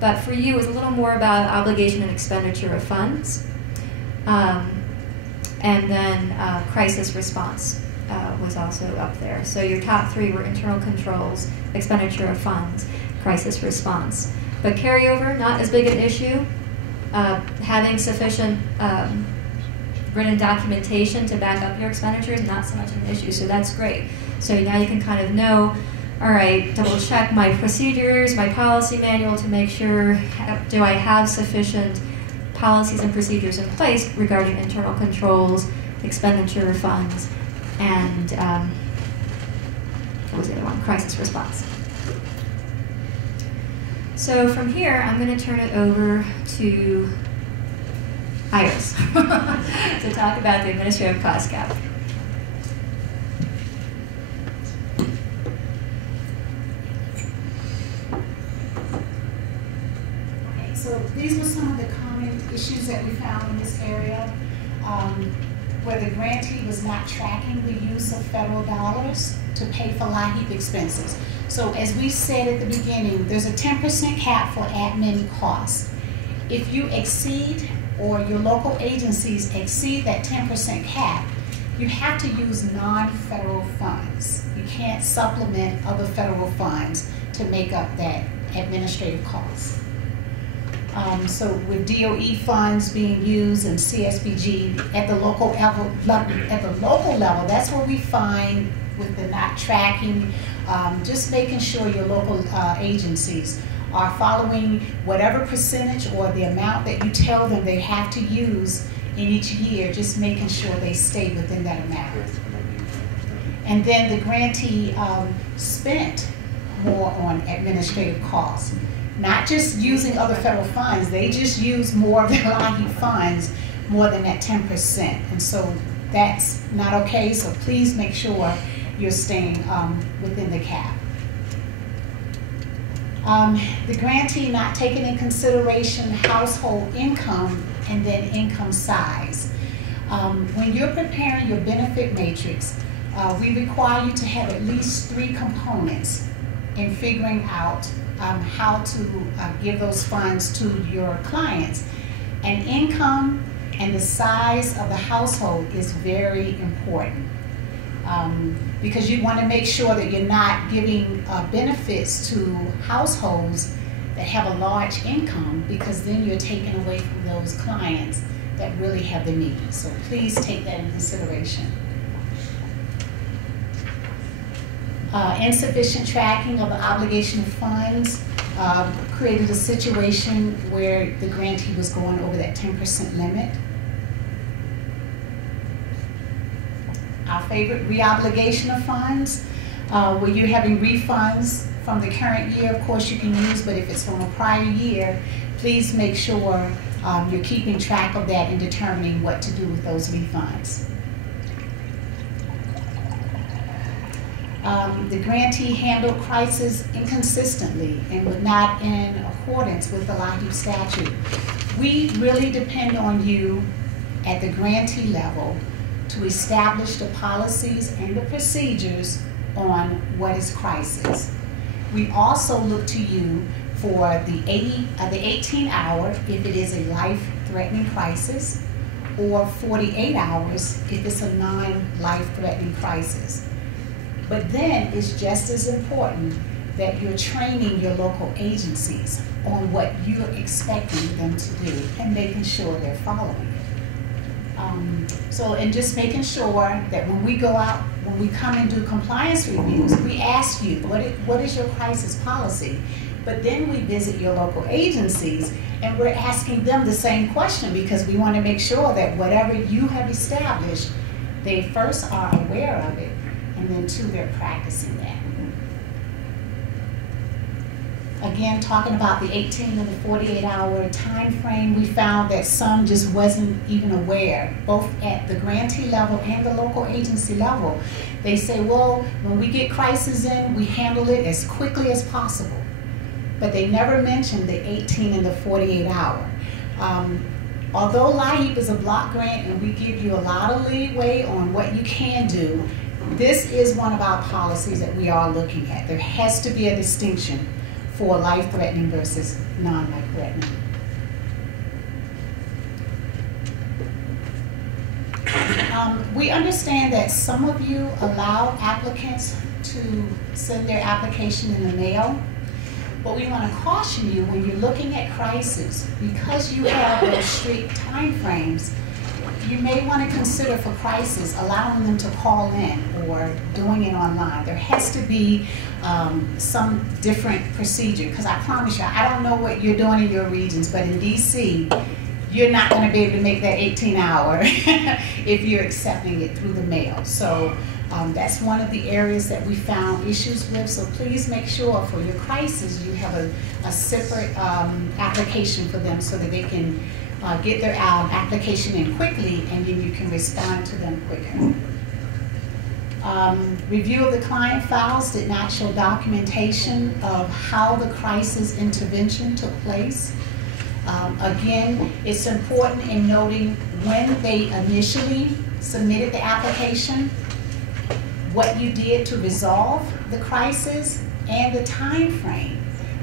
But for you, it's a little more about obligation and expenditure of funds. And then crisis response was also up there. So your top 3 were internal controls, expenditure of funds, crisis response. But carryover, not as big an issue. Having sufficient written documentation to back up your expenditure is not so much an issue, so that's great. So now you can kind of know, all right, double check my procedures, my policy manual to make sure, do I have sufficient policies and procedures in place regarding internal controls, expenditure funds, and what was the other one? Crisis response. So from here, I'm going to turn it over to Iris to talk about the administrative cost cap. Okay, so these were some of the common issues that we found in this area, where the grantee was not tracking the use of federal dollars to pay for LIHEAP expenses. So as we said at the beginning, there's a 10% cap for admin costs. If you exceed, or your local agencies exceed that 10% cap, you have to use non-federal funds. You can't supplement other federal funds to make up that administrative cost. So with DOE funds being used and CSBG at the local level, that's where we find with the not tracking, just making sure your local agencies are following whatever percentage or the amount that you tell them they have to use in each year, just making sure they stay within that amount. And then the grantee spent more on administrative costs. Not just using other federal funds, they just use more of their LIHEAP funds, more than that 10%. And so that's not okay, so please make sure you're staying within the cap. The grantee not taking in consideration household income and then income size. When you're preparing your benefit matrix, we require you to have at least 3 components in figuring out how to give those funds to your clients. And income and the size of the household is very important. Because you want to make sure that you're not giving benefits to households that have a large income, because then you're taking away from those clients that really have the need. So please take that in consideration. Insufficient tracking of the obligation of funds created a situation where the grantee was going over that 10% limit. Our favorite, reobligation of funds, where you're having refunds from the current year, of course you can use, but if it's from a prior year, please make sure you're keeping track of that and determining what to do with those refunds. The grantee handled crisis inconsistently and was not in accordance with the LIHEAP statute. We really depend on you at the grantee level to establish the policies and the procedures on what is crisis. We also look to you for the 18-hour if it is a life-threatening crisis, or 48 hours if it's a non-life-threatening crisis. But then it's just as important that you're training your local agencies on what you're expecting them to do and making sure they're following it. And just making sure that when we go out, when we come and do compliance reviews, we ask you, what is your crisis policy? But then we visit your local agencies and we're asking them the same question, because we want to make sure that whatever you have established, they first are aware of it, and then 2, they're practicing that. Again, talking about the 18 and the 48-hour time frame, we found that some just wasn't even aware, both at the grantee level and the local agency level. They say, well, when we get crisis in, we handle it as quickly as possible. But they never mentioned the 18 and the 48-hour. Although LIHEAP is a block grant and we give you a lot of leeway on what you can do, this is one of our policies that we are looking at. There has to be a distinction for life-threatening versus non-life-threatening. We understand that some of you allow applicants to send their application in the mail. But we want to caution you when you're looking at crisis, because you have those strict time frames, you may want to consider for crisis allowing them to call in or doing it online. There has to be some different procedure, because I promise you, I don't know what you're doing in your regions, but in DC, you're not going to be able to make that 18-hour if you're accepting it through the mail. So that's one of the areas that we found issues with. So please make sure for your crisis you have a separate application for them so that they can get their application in quickly, and then you can respond to them quicker. Review of the client files did not show documentation of how the crisis intervention took place. Again, it's important in noting when they initially submitted the application, what you did to resolve the crisis, and the time frame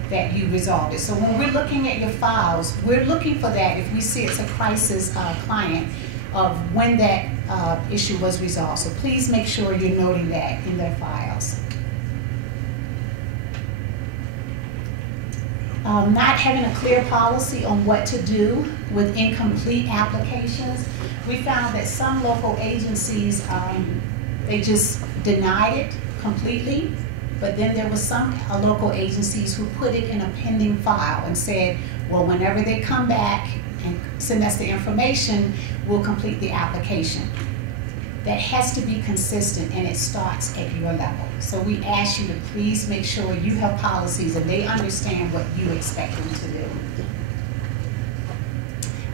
that you resolved it. So when we're looking at your files, we're looking for that if we see it's a crisis client, of when that issue was resolved. So please make sure you're noting that in their files. Not having a clear policy on what to do with incomplete applications. We found that some local agencies, they just denied it completely, but then there was some local agencies who put it in a pending file and said, well, whenever they come back and send us the information, we'll complete the application. That has to be consistent, and it starts at your level. So we ask you to please make sure you have policies and they understand what you expect them to do.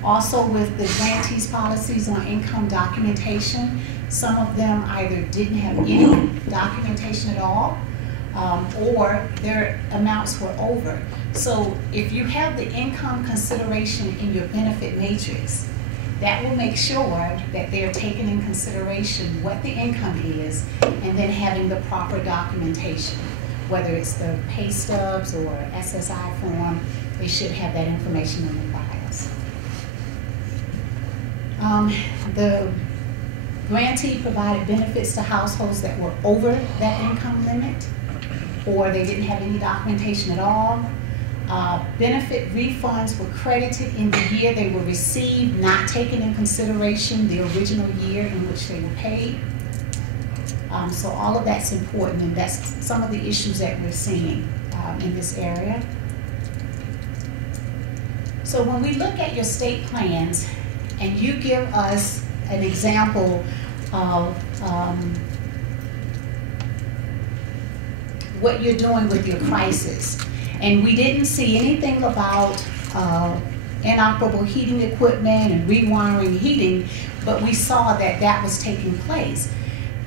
Also, with the grantees' policies on income documentation, some of them either didn't have any documentation at all, or their amounts were over. So if you have the income consideration in your benefit matrix, that will make sure that they're taking in consideration what the income is, and then having the proper documentation. Whether it's the pay stubs or SSI form, they should have that information in the files. The grantee provided benefits to households that were over that income limit, or they didn't have any documentation at all. Benefit refunds were credited in the year they were received, not taking in consideration the original year in which they were paid. So all of that's important, and that's some of the issues that we're seeing in this area. So when we look at your state plans, and you give us an example of what you're doing with your crisis, and we didn't see anything about inoperable heating equipment and rewiring heating, but we saw that that was taking place.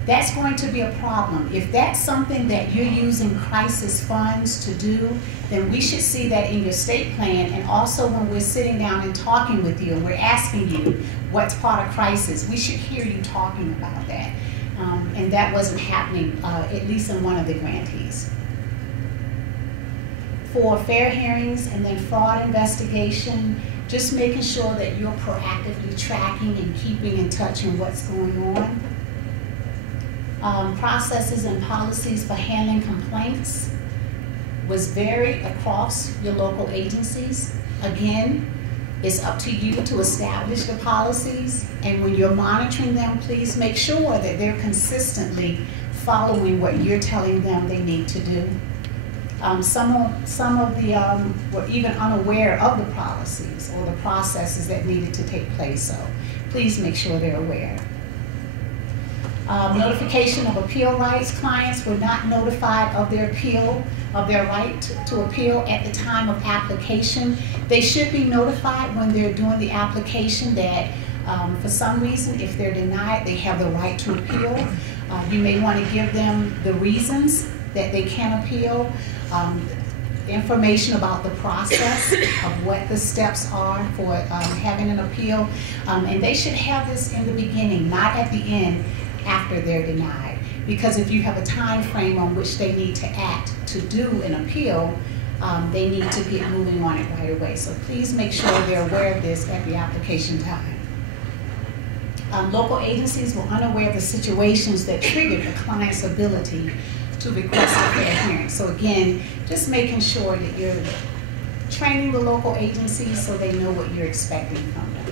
That's going to be a problem. If that's something that you're using crisis funds to do, then we should see that in your state plan, and also when we're sitting down and talking with you and we're asking you what's part of crisis, we should hear you talking about that. And that wasn't happening, at least in one of the grantees. For fair hearings and then fraud investigation, just making sure that you're proactively tracking and keeping in touch on what's going on. Processes and policies for handling complaints was varied across your local agencies. Again, it's up to you to establish the policies, and when you're monitoring them, please make sure that they're consistently following what you're telling them they need to do. Some of the were even unaware of the policies or the processes that needed to take place, so please make sure they're aware. Notification of appeal rights. Clients were not notified of their appeal, of their right to appeal at the time of application. They should be notified when they're doing the application that for some reason, if they're denied, they have the right to appeal. You may want to give them the reasons that they can appeal, information about the process of what the steps are for having an appeal. And they should have this in the beginning, not at the end after they're denied. Because if you have a time frame on which they need to act to do an appeal, they need to get moving on it right away. So please make sure they're aware of this at the application time. Local agencies were unaware of the situations that triggered the client's ability to request a fair hearing. So again, just making sure that you're training the local agencies so they know what you're expecting from them.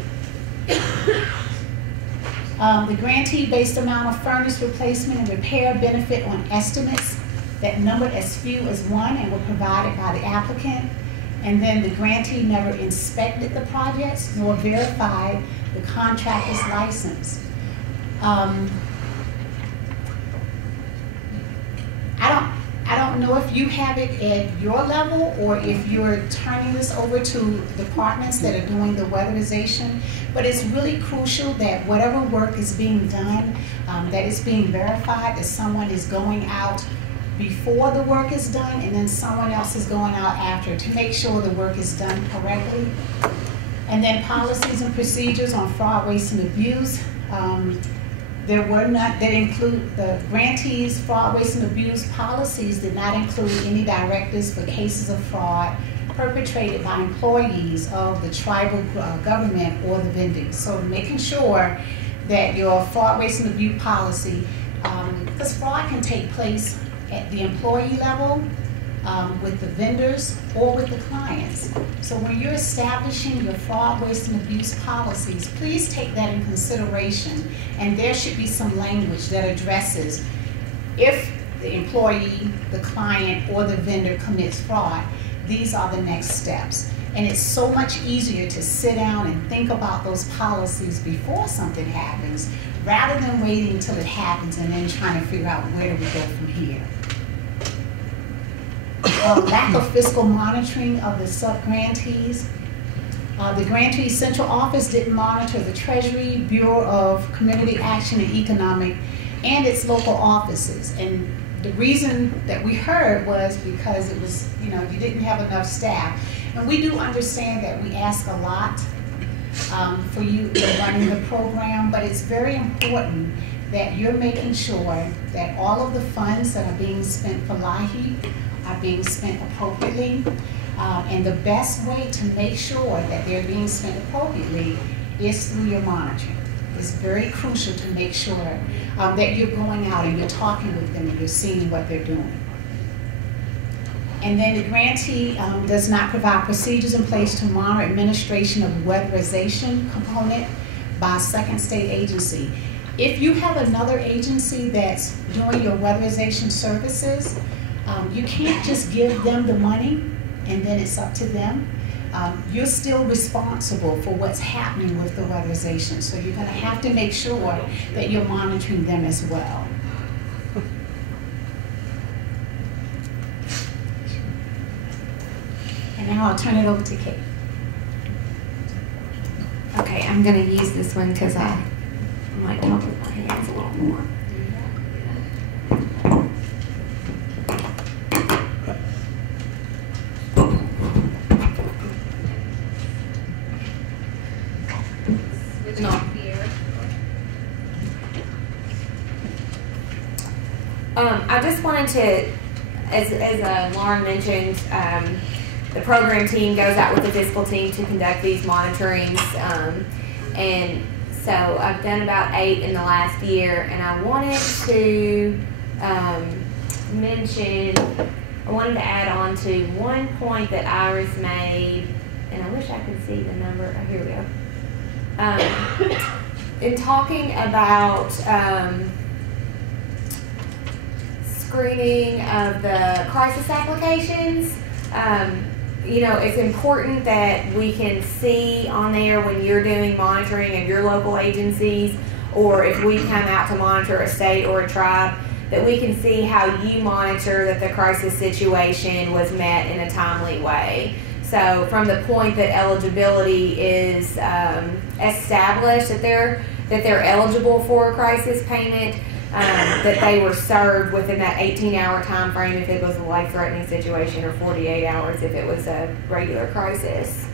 The grantee-based amount of furnace replacement and repair benefit on estimates that numbered as few as 1 and were provided by the applicant. And then the grantee never inspected the projects nor verified the contractor's license. I don't know if you have it at your level or if you're turning this over to departments that are doing the weatherization, but it's really crucial that whatever work is being done, that it's being verified, that someone is going out before the work is done and then someone else is going out after to make sure the work is done correctly. And then policies and procedures on fraud, waste, and abuse. There were not, that include the grantees' fraud, waste, and abuse policies did not include any directives for cases of fraud perpetrated by employees of the tribal government or the vendors. So making sure that your fraud, waste, and abuse policy, because fraud can take place at the employee level, with the vendors or with the clients. So when you're establishing your fraud, waste, and abuse policies, please take that in consideration. And there should be some language that addresses if the employee, the client, or the vendor commits fraud, these are the next steps. And it's so much easier to sit down and think about those policies before something happens, rather than waiting until it happens and then trying to figure out where do we go from here. Lack of fiscal monitoring of the sub-grantees. The grantee central office didn't monitor the Treasury, Bureau of Community Action and Economic, and its local offices. And the reason that we heard was because it was, you didn't have enough staff. And we do understand that we ask a lot for you running the program, but it's very important that you're making sure that all of the funds that are being spent for LIHEAP are being spent appropriately. And the best way to make sure that they're being spent appropriately is through your monitoring. It's very crucial to make sure that you're going out and you're talking with them and you're seeing what they're doing. And then the grantee does not provide procedures in place to monitor administration of the weatherization component by a second state agency. If you have another agency that's doing your weatherization services, you can't just give them the money and then it's up to them. You're still responsible for what's happening with the weatherization. So you're gonna have to make sure that you're monitoring them as well. And now I'll turn it over to Kate. Okay, I'm gonna use this one because I might talk with my hands a little more. I just wanted to, as Lauren mentioned, the program team goes out with the fiscal team to conduct these monitorings, and so I've done about 8 in the last year, and I wanted to I wanted to add on to one point that Iris made, and I wish I could see the number. Oh, here we go. In talking about screening of the crisis applications, it's important that we can see on there when you're doing monitoring of your local agencies, or if we come out to monitor a state or a tribe, that we can see how you monitor that the crisis situation was met in a timely way. So from the point that eligibility is established, that they're eligible for a crisis payment, that they were served within that 18-hour time frame if it was a life-threatening situation, or 48 hours if it was a regular crisis.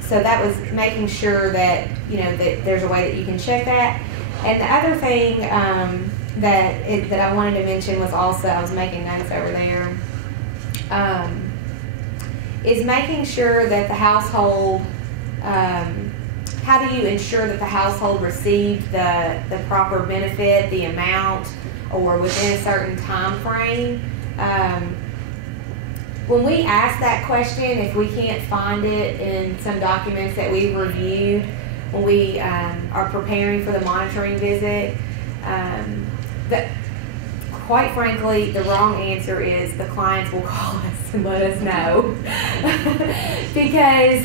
So that was making sure that that there's a way that you can check that. And the other thing that I wanted to mention was also, I was making notes over there, is making sure that the household how do you ensure that the household received the proper benefit, the amount, or within a certain time frame. When we ask that question, if we can't find it in some documents that we've reviewed when we are preparing for the monitoring visit, quite frankly, the wrong answer is the clients will call us and let us know. Because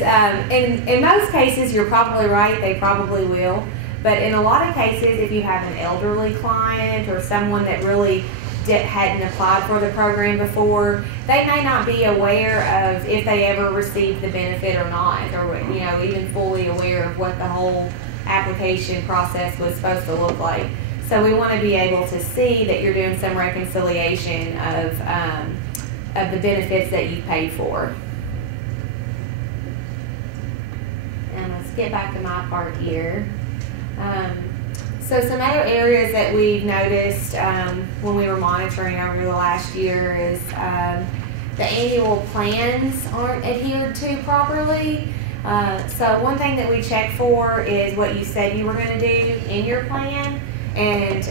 in most cases, you're probably right, they probably will. But in a lot of cases, if you have an elderly client or someone that really hadn't applied for the program before, they may not be aware of if they ever received the benefit or not, or even fully aware of what the whole application process was supposed to look like. So we want to be able to see that you're doing some reconciliation of the benefits that you paid for. And let's get back to my part here. So some other areas that we've noticed when we were monitoring over the last year is the annual plans aren't adhered to properly. So one thing that we check for is what you said you were going to do in your plan, and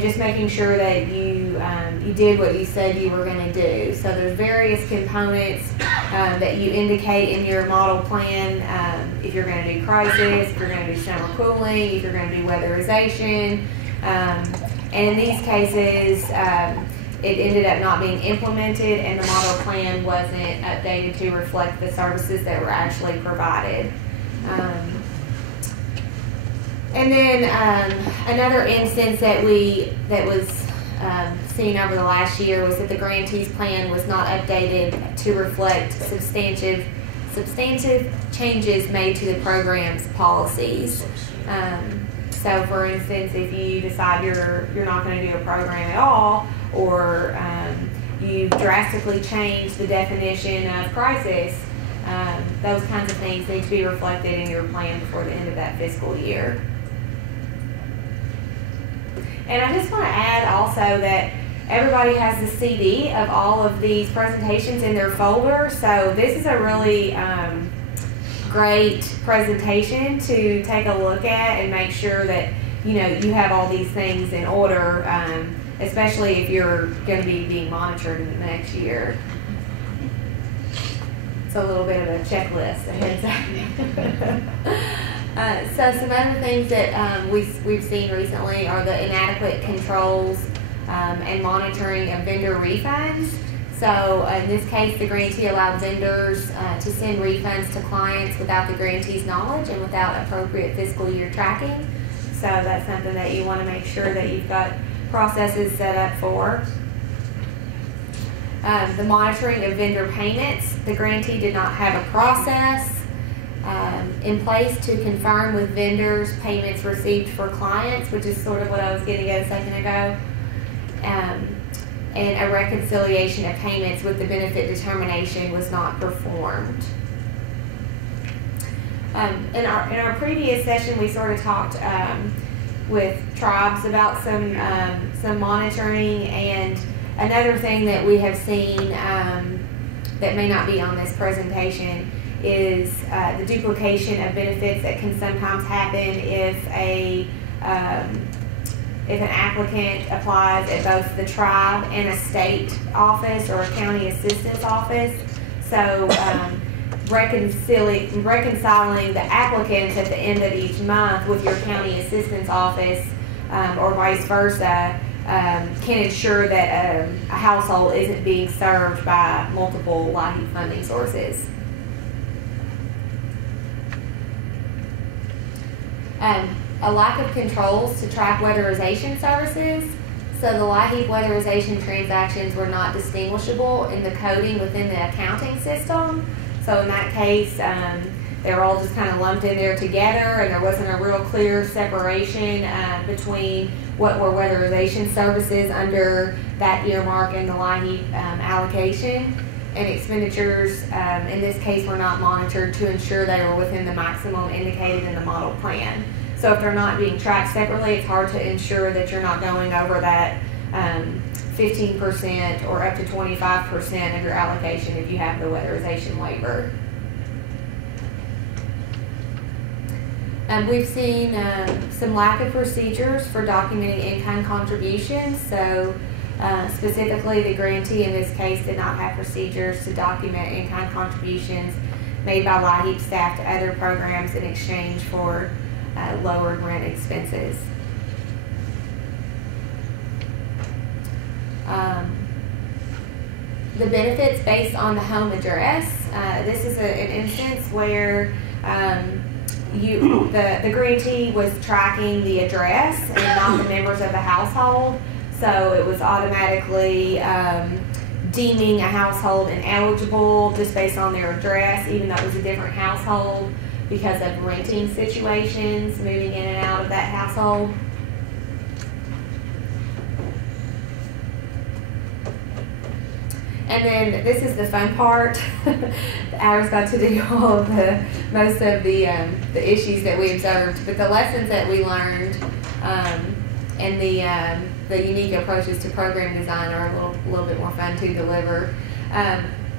just making sure that you did what you said you were going to do. So there's various components that you indicate in your model plan. If you're going to do crisis, if you're going to do summer cooling, if you're going to do weatherization. And in these cases, it ended up not being implemented, and the model plan wasn't updated to reflect the services that were actually provided. And then another instance that was seen over the last year was that the grantee's plan was not updated to reflect substantive changes made to the program's policies. So, for instance, if you decide you're not going to do a program at all, or you drastically change the definition of crisis, those kinds of things need to be reflected in your plan before the end of that fiscal year. And I just want to add also that everybody has the CD of all of these presentations in their folder, so this is a really great presentation to take a look at and make sure that you have all these things in order, especially if you're going to be being monitored in the next year. It's a little bit of a checklist, a heads up. So some other things that we've seen recently are the inadequate controls and monitoring of vendor refunds. So in this case, the grantee allowed vendors to send refunds to clients without the grantee's knowledge and without appropriate fiscal year tracking. So that's something that you want to make sure that you've got processes set up for. The monitoring of vendor payments. The grantee did not have a process in place to confirm with vendors payments received for clients, which is sort of what I was getting at a second ago, and a reconciliation of payments with the benefit determination was not performed. In our previous session, we sort of talked with tribes about some monitoring, and another thing that we have seen that may not be on this presentation is the duplication of benefits that can sometimes happen if an applicant applies at both the tribe and a state office or a county assistance office. So reconciling the applicants at the end of each month with your county assistance office or vice versa can ensure that a household isn't being served by multiple LIHEAP funding sources. A lack of controls to track weatherization services. So the LIHEAP weatherization transactions were not distinguishable in the coding within the accounting system. So in that case, they were all just kind of lumped in there together, and there wasn't a real clear separation between what were weatherization services under that earmark and the LIHEAP allocation. And expenditures, in this case, were not monitored to ensure they were within the maximum indicated in the model plan. So if they're not being tracked separately, it's hard to ensure that you're not going over that 15% or up to 25% of your allocation if you have the weatherization waiver. We've seen some lack of procedures for documenting in-kind contributions. So specifically, the grantee in this case did not have procedures to document in-kind contributions made by LIHEAP staff to other programs in exchange for lowered rent expenses. The benefits based on the home address. This is an instance where the grantee was tracking the address and not the members of the household, so it was automatically deeming a household ineligible just based on their address, even though it was a different household because of renting situations, moving in and out of that household. And then this is the fun part. Ours got to do all of most of the issues that we observed, but the lessons that we learned and the unique approaches to program design are a little bit more fun to deliver.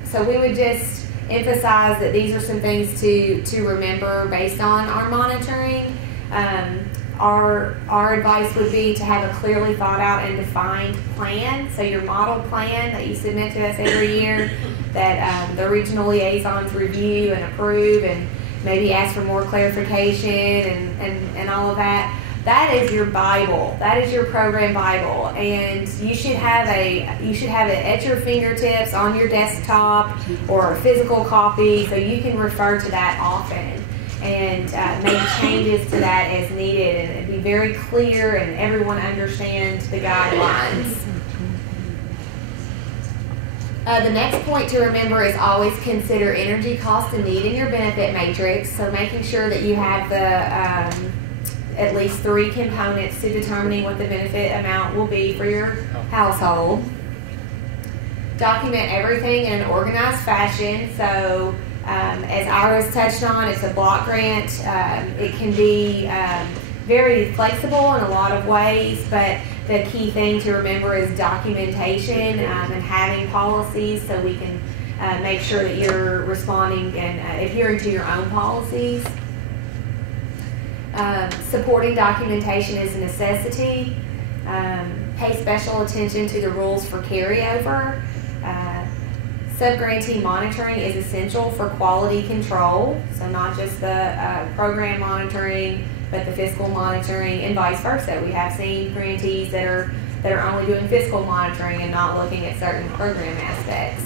So we would just emphasize that these are some things to remember based on our monitoring. Our advice would be to have a clearly thought out and defined plan. So your model plan that you submit to us every year, that the regional liaisons review and approve and maybe ask for more clarification and all of that. That is your Bible. That is your program Bible, and you should have it at your fingertips on your desktop or a physical copy, so you can refer to that often and make changes to that as needed, and be very clear and everyone understands the guidelines. The next point to remember is always consider energy cost and need in your benefit matrix. So making sure that you have the at least 3 components to determining what the benefit amount will be for your household. Document everything in an organized fashion. So as Iris touched on, it's a block grant. It can be very flexible in a lot of ways, but the key thing to remember is documentation and having policies so we can make sure that you're responding and adhering to your own policies. Supporting documentation is a necessity. Pay special attention to the rules for carryover. Sub-grantee monitoring is essential for quality control, so not just the program monitoring, but the fiscal monitoring, and vice versa. We have seen grantees that are only doing fiscal monitoring and not looking at certain program aspects.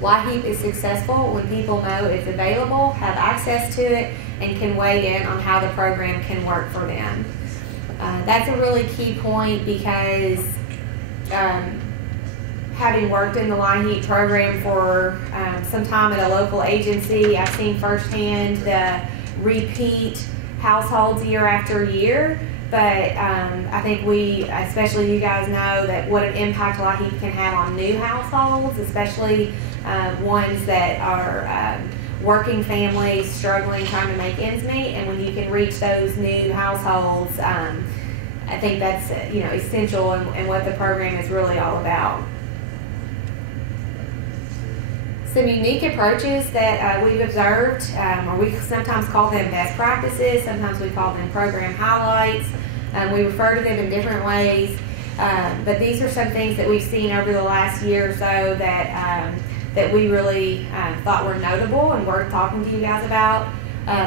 LIHEAP is successful when people know it's available, have access to it, and can weigh in on how the program can work for them. That's a really key point because having worked in the LIHEAP program for some time at a local agency, I've seen firsthand the repeat households year after year. But I think we, especially you guys, know that what an impact LIHEAP can have on new households, especially ones that are working families struggling, trying to make ends meet. And when you can reach those new households, I think that's essential in what the program is really all about. Some unique approaches that we've observed, or we sometimes call them best practices, sometimes we call them program highlights. We refer to them in different ways, but these are some things that we've seen over the last year or so that we really thought were notable and worth talking to you guys about.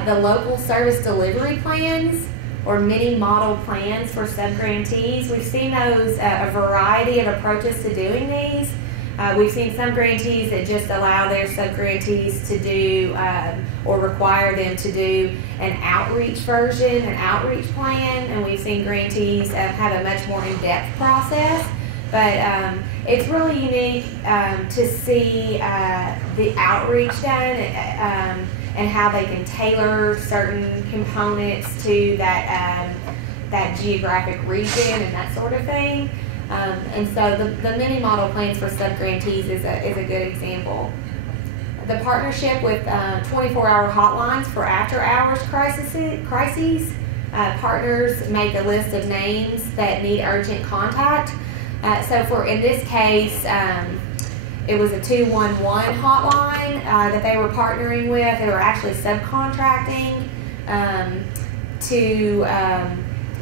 The local service delivery plans, or mini model plans for sub-grantees. We've seen those, a variety of approaches to doing these. We've seen some grantees that just allow their sub-grantees to do or require them to do an outreach version, an outreach plan, and we've seen grantees have a much more in-depth process. But it's really unique to see the outreach done and how they can tailor certain components to that geographic region and that sort of thing. And so the mini model plans for sub-grantees is a good example. The partnership with 24-hour hotlines for after-hours crises. Partners make a list of names that need urgent contact. So in this case, It was a 211 hotline that they were partnering with. They were actually subcontracting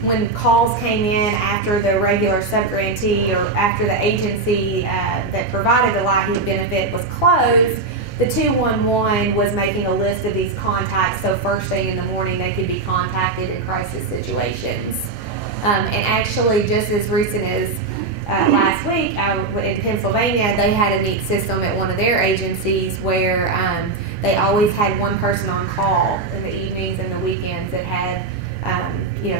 when calls came in after the regular subgrantee or after the agency that provided the LIHEAP benefit was closed. The 211 was making a list of these contacts, so first thing in the morning they could be contacted in crisis situations. And actually, just as recent as last week in Pennsylvania, they had a neat system at one of their agencies where they always had one person on call in the evenings and the weekends that had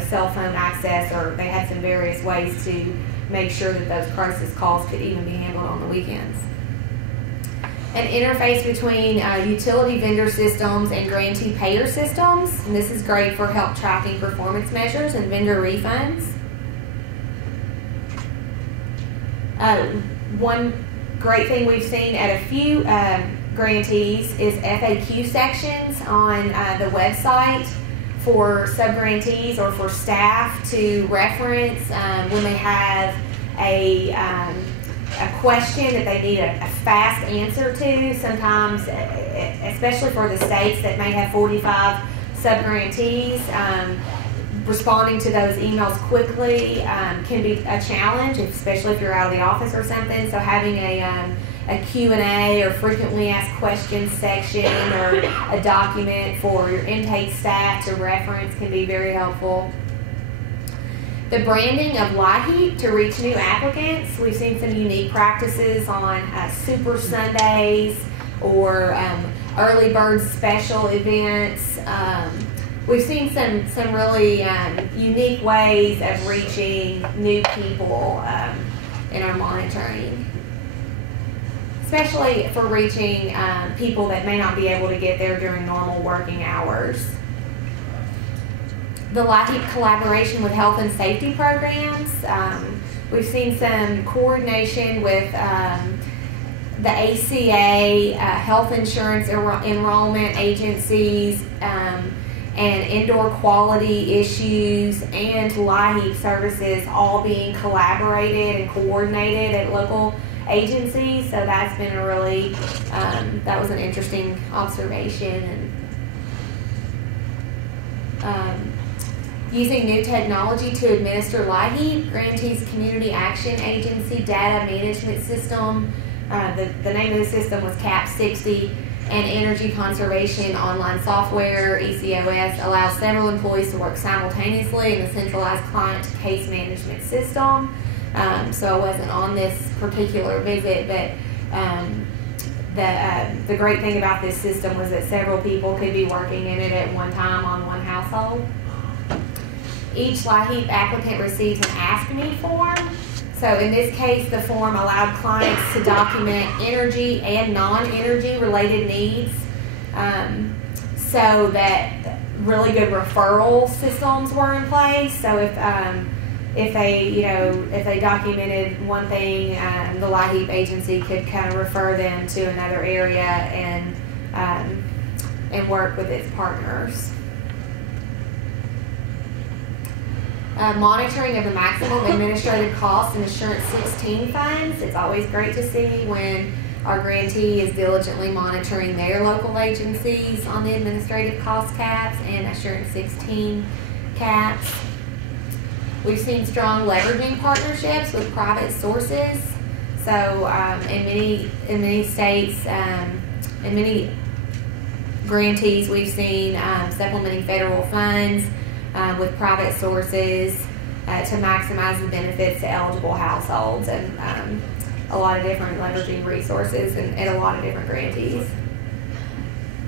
cell phone access, or they had some various ways to make sure that those crisis calls could even be handled on the weekends. An interface between utility vendor systems and grantee payer systems, and this is great for help tracking performance measures and vendor refunds. One great thing we've seen at a few grantees is FAQ sections on the website for subgrantees or for staff to reference when they have a question that they need a fast answer to. Sometimes, especially for the states that may have 45 subgrantees, responding to those emails quickly can be a challenge, especially if you're out of the office or something. So having a Q&A or frequently asked questions section or a document for your intake staff to reference can be very helpful. The branding of LIHEAP to reach new applicants. We've seen some unique practices on Super Sundays or early bird special events. We've seen some really unique ways of reaching new people in our monitoring, especially for reaching people that may not be able to get there during normal working hours. The LIHEAP collaboration with health and safety programs. We've seen some coordination with the ACA, health insurance enrollment agencies, and indoor quality issues and LIHEAP services all being collaborated and coordinated at local agencies. So that's been a really, that was an interesting observation. And using new technology to administer LIHEAP, Grantee's Community Action Agency Data Management System. The name of the system was CAP 60, and Energy Conservation Online Software, ECOS, allows several employees to work simultaneously in the centralized client case management system. So I wasn't on this particular visit, but the great thing about this system was that several people could be working in it at one time on one household. Each LIHEAP applicant receives an Ask Me form. So in this case, the form allowed clients to document energy and non-energy related needs, so that really good referral systems were in place. So if they documented one thing, the LIHEAP agency could kind of refer them to another area and work with its partners. Monitoring of the maximum administrative costs and Assurance 16 funds. It's always great to see when our grantee is diligently monitoring their local agencies on the administrative cost caps and Assurance 16 caps. We've seen strong leveraging partnerships with private sources. So in many states, in many grantees, we've seen supplementing federal funds with private sources to maximize the benefits to eligible households, and a lot of different leveraging resources and a lot of different grantees.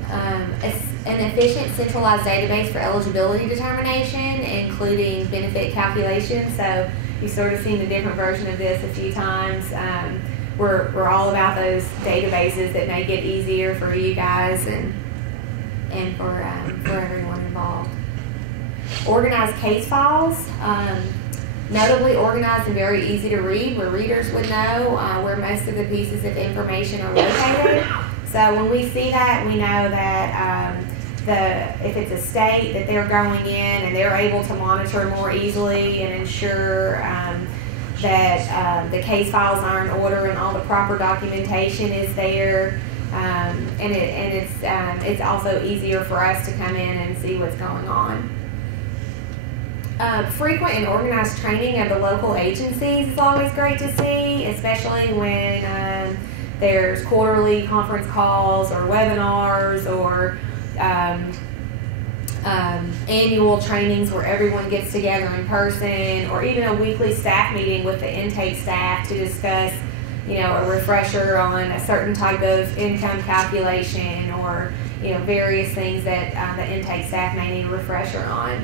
An efficient centralized database for eligibility determination, including benefit calculation. So you've sort of seen the different version of this a few times. We're all about those databases that make it easier for you guys and for everyone involved. Organized case files, notably organized and very easy to read, where readers would know where most of the pieces of information are located. So when we see that, we know that if it's a state, that they're going in and they're able to monitor more easily and ensure that the case files are in order and all the proper documentation is there. And it's also easier for us to come in and see what's going on. Frequent and organized training of the local agencies is always great to see, especially when there's quarterly conference calls or webinars or annual trainings where everyone gets together in person, or even a weekly staff meeting with the intake staff to discuss, a refresher on a certain type of income calculation, or, various things that the intake staff may need a refresher on.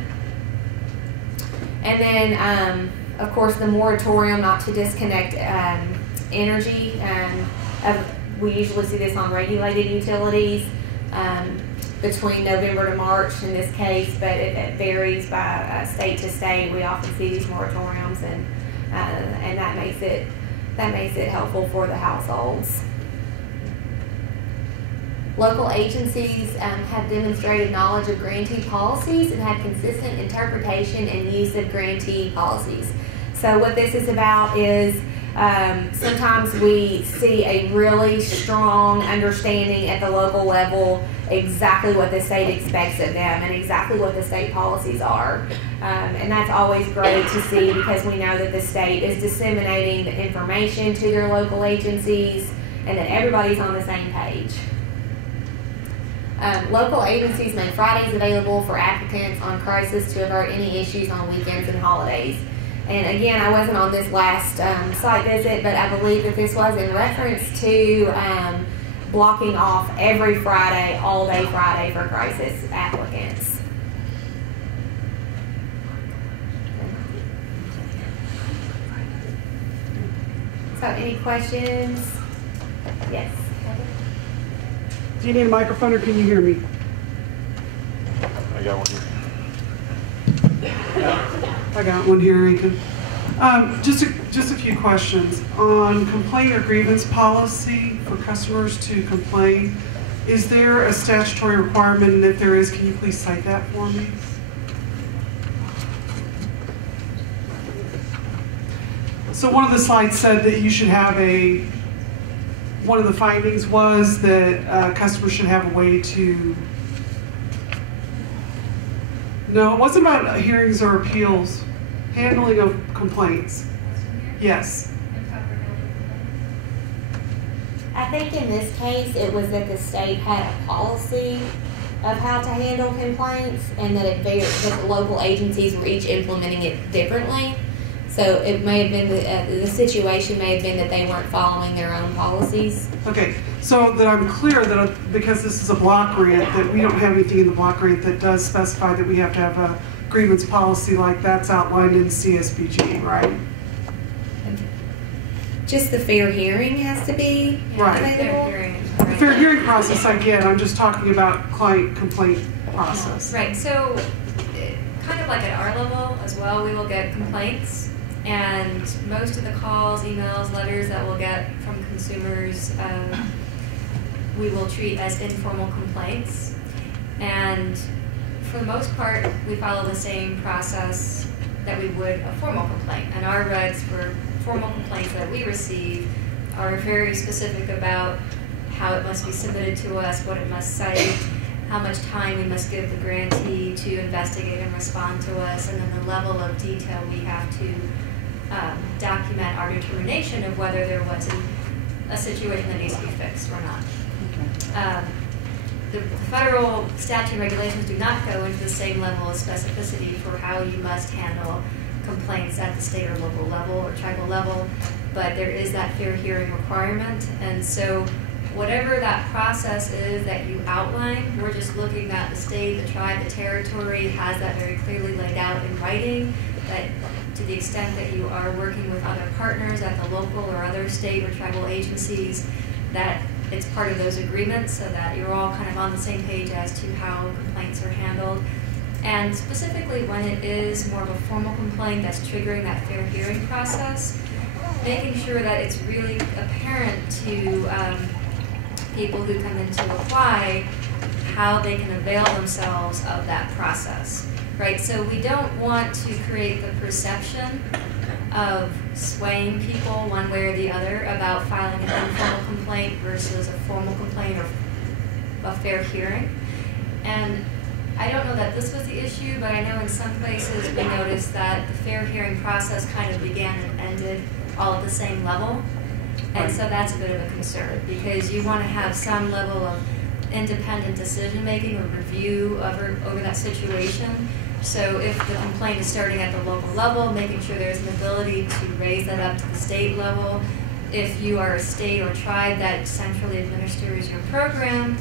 And then, of course, the moratorium not to disconnect energy. We usually see this on regulated utilities between November to March in this case, but it varies by state to state. We often see these moratoriums, and that makes it helpful for the households. Local agencies have demonstrated knowledge of grantee policies and have consistent interpretation and use of grantee policies. So what this is about is sometimes we see a really strong understanding at the local level exactly what the state expects of them and exactly what the state policies are. And that's always great to see, because we know that the state is disseminating the information to their local agencies and that everybody's on the same page. Local agencies make Fridays available for applicants on crisis to avert any issues on weekends and holidays. And again, I wasn't on this last site visit, but I believe that this was in reference to blocking off every Friday, all day Friday for crisis applicants. So any questions? Yes. Do you need a microphone, or can you hear me? I got one here. I got one here, Aiken. Just a few questions. On complaint or grievance policy for customers to complain, is there a statutory requirement? And if there is, can you please cite that for me? So one of the slides said that you should have one of the findings was that customers should have a way to, no, it wasn't about hearings or appeals, handling of complaints. Yes. I think in this case, it was that the state had a policy of how to handle complaints, and that that the local agencies were each implementing it differently. So it may have been the situation may have been that they weren't following their own policies. Okay, so that I'm clear that because this is a block grant, that we don't have anything in the block grant that does specify that we have to have a grievance policy like that's outlined in CSBG, right? Just the fair hearing has to be available. The fair hearing process I get. I'm just talking about client complaint process. Right. So, kind of like at our level as well, we will get complaints. And most of the calls, emails, letters that we'll get from consumers, we will treat as informal complaints. And for the most part, we follow the same process that we would a formal complaint. And our regs for formal complaints that we receive are very specific about how it must be submitted to us, what it must cite, how much time we must give the grantee to investigate and respond to us, and then the level of detail we have to document our determination of whether there was a situation that needs to be fixed or not. The federal statute and regulations do not go into the same level of specificity for how you must handle complaints at the state or local level or tribal level, but there is that fair hearing requirement. And so whatever that process is that you outline, we're just looking at the state, the tribe, the territory has that very clearly laid out in writing, that to the extent that you are working with other partners at the local or other state or tribal agencies, that it's part of those agreements so that you're all kind of on the same page as to how complaints are handled. And specifically when it is more of a formal complaint that's triggering that fair hearing process, making sure that it's really apparent to people who come in to apply how they can avail themselves of that process, right? So we don't want to create the perception of swaying people one way or the other about filing an informal complaint versus a formal complaint or a fair hearing. And I don't know that this was the issue, but I know in some places we noticed that the fair hearing process kind of began and ended all at the same level. And so that's a bit of a concern, because you want to have some level of independent decision making or review over that situation. So if the complaint is starting at the local level, making sure there's an ability to raise that up to the state level. If you are a state or tribe that centrally administers your program,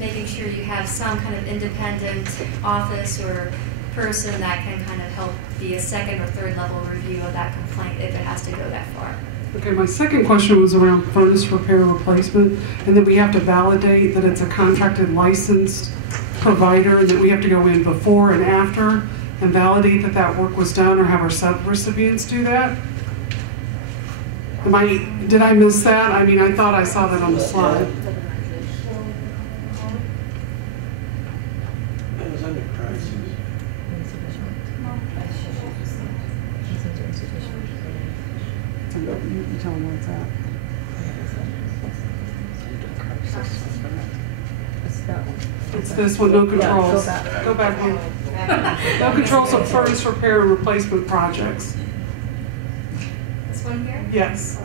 making sure you have some kind of independent office or person that can kind of help be a second or third level review of that complaint if it has to go that far. Okay, my second question was around furnace repair replacement, and then we have to validate that it's a contracted licensed provider, and that we have to go in before and after and validate that that work was done, or have our sub-recipients do that. Did I miss that? I mean, I thought I saw that on the slide. It was under crisis. You tell them where it's at. It's this one, no controls. Go back one. No controls of furnace repair and replacement projects. This one here? Yes.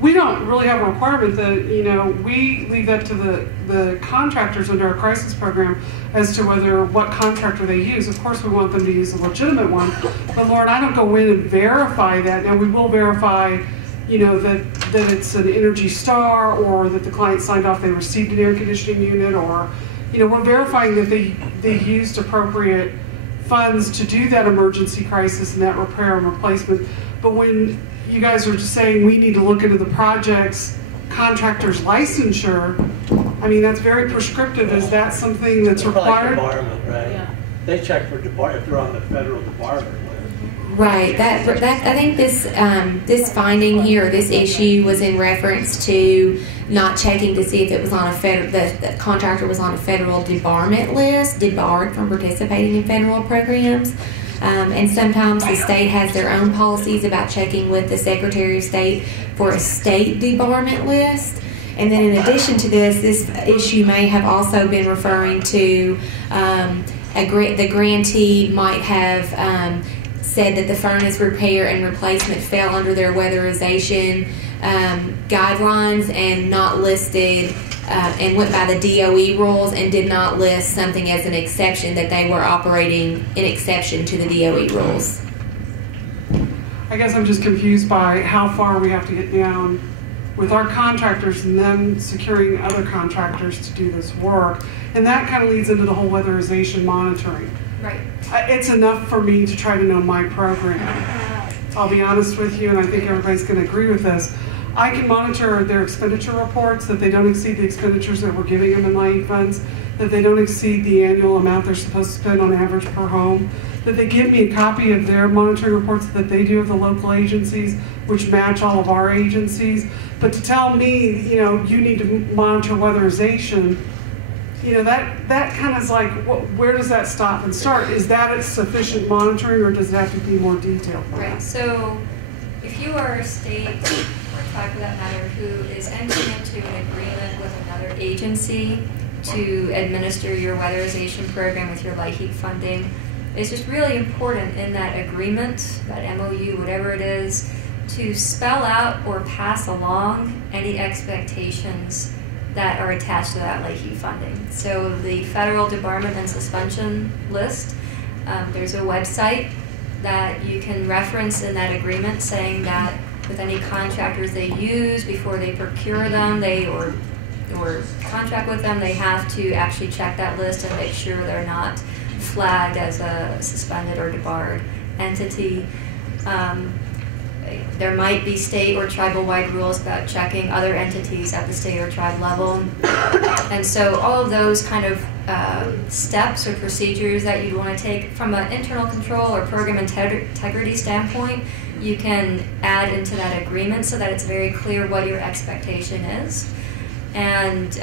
We don't really have a requirement that, we leave that to the contractors under our crisis program as to what contractor they use. Of course, we want them to use a legitimate one. But Lauren, I don't go in and verify that. Now, we will verify, that it's an Energy Star, or that the client signed off they received an air conditioning unit, or, we're verifying that they used appropriate funds to do that emergency crisis and that repair and replacement. But when you guys are just saying we need to look into the project's contractor's licensure, I mean, that's very prescriptive. Is that something that's required? Like debarment, right? Yeah. They check for debarment if they're on the federal debarment list. Right. That I think this finding here, or this issue, was in reference to not checking to see if it was on a the contractor was on a federal debarment list, debarred from participating in federal programs. And sometimes the state has their own policies about checking with the Secretary of State for a state debarment list. And then in addition to this issue may have also been referring to the grantee might have said that the furnace repair and replacement fell under their weatherization guidelines and not listed and went by the DOE rules and did not list something as an exception, that they were operating in exception to the DOE rules. I guess I'm just confused by how far we have to get down with our contractors and them securing other contractors to do this work. And that kind of leads into the whole weatherization monitoring. Right. It's enough for me to try to know my program. I'll be honest with you, and I think everybody's going to agree with this. I can monitor their expenditure reports, that they don't exceed the expenditures that we're giving them in LIHEAP funds, that they don't exceed the annual amount they're supposed to spend on average per home, that they give me a copy of their monitoring reports that they do of the local agencies, which match all of our agencies. But to tell me, you need to monitor weatherization, that kind of is like, where does that stop and start? Is that a sufficient monitoring, or does it have to be more detailed? Right. So if you are a state, or tribe for that matter, who is entering into an agreement with another agency to administer your weatherization program with your LIHEAP funding, it's just really important in that agreement, that MOU, whatever it is, to spell out or pass along any expectations that are attached to that LIHEAP funding. So the federal debarment and suspension list, there's a website that you can reference in that agreement saying that with any contractors they use before they procure them, or contract with them, they have to actually check that list and make sure they're not flagged as a suspended or debarred entity. There might be state or tribal-wide rules about checking other entities at the state or tribe level. And so all of those kind of steps or procedures that you'd want to take from an internal control or program integrity standpoint, you can add into that agreement so that it's very clear what your expectation is. And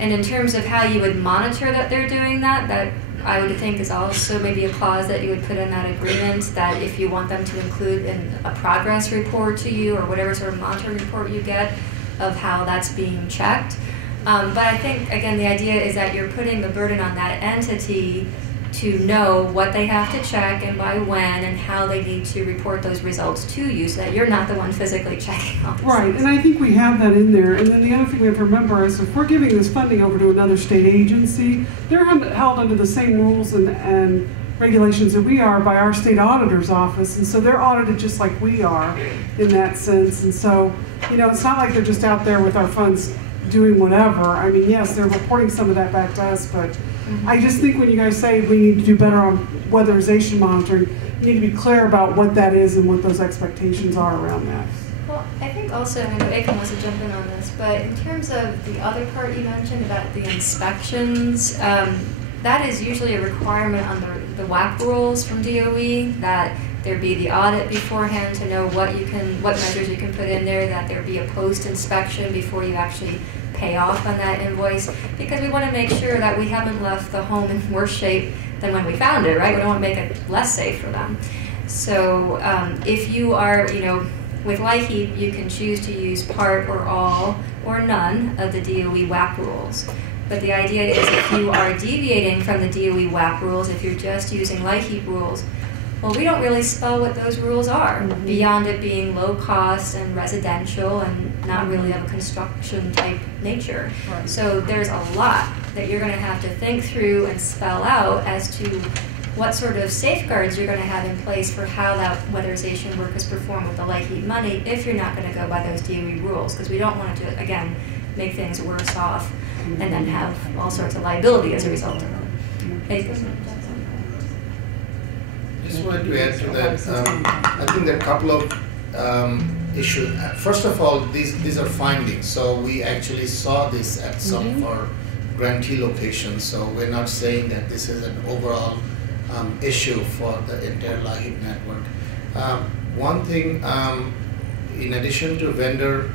in terms of how you would monitor that they're doing that I would think is also maybe a clause that you would put in that agreement that if you want them to include in a progress report to you or whatever sort of monitoring report you get of how that's being checked. But I think, again, the idea is that you're putting the burden on that entity to know what they have to check and by when and how they need to report those results to you so that you're not the one physically checking all this. Right, and I think we have that in there. And then the other thing we have to remember is if we're giving this funding over to another state agency, they're held under the same rules and regulations that we are by our state auditor's office. And so they're audited just like we are in that sense. And so, you know, it's not like they're just out there with our funds doing whatever. I mean, yes, they're reporting some of that back to us, but I just think when you guys say we need to do better on weatherization monitoring, you need to be clear about what that is and what those expectations are around that. Well, I think also, I know Aiken wants to jump in on this, but in terms of the other part you mentioned about the inspections, that is usually a requirement under the WAC rules from DOE, that there be the audit beforehand to know what measures you can put in there, that there be a post-inspection before you actually pay off on that invoice, because we want to make sure that we haven't left the home in worse shape than when we found it, right? We don't want to make it less safe for them. So if you are, you know, with LIHEAP, you can choose to use part or all or none of the DOE WAC rules. But the idea is if you are deviating from the DOE WAC rules, if you're just using LIHEAP rules, well, we don't really spell what those rules are, beyond it being low cost and residential and not really of a construction type nature. Right. So there's a lot that you're going to have to think through and spell out as to what sort of safeguards you're going to have in place for how that weatherization work is performed with the LIHEAP money if you're not going to go by those DOE rules, because we don't want to, again, make things worse off and then have all sorts of liability as a result of it. Just wanted to add to that. I think there are a couple of issues. First of all, these are findings. So we actually saw this at some of our grantee locations. So we're not saying that this is an overall issue for the entire LIHEAP network. One thing, in addition to vendor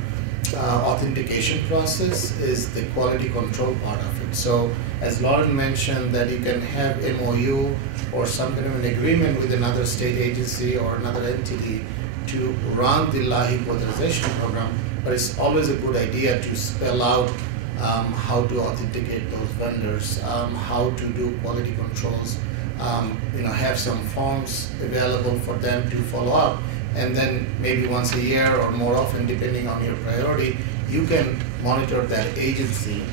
authentication process, is the quality control part of it. So as Lauren mentioned, that you can have MOU or some kind of an agreement with another state agency or another entity to run the LIHEAP weatherization program, but it's always a good idea to spell out how to authenticate those vendors, how to do quality controls, you know, have some forms available for them to follow up, and then maybe once a year or more often, depending on your priority, you can monitor that agency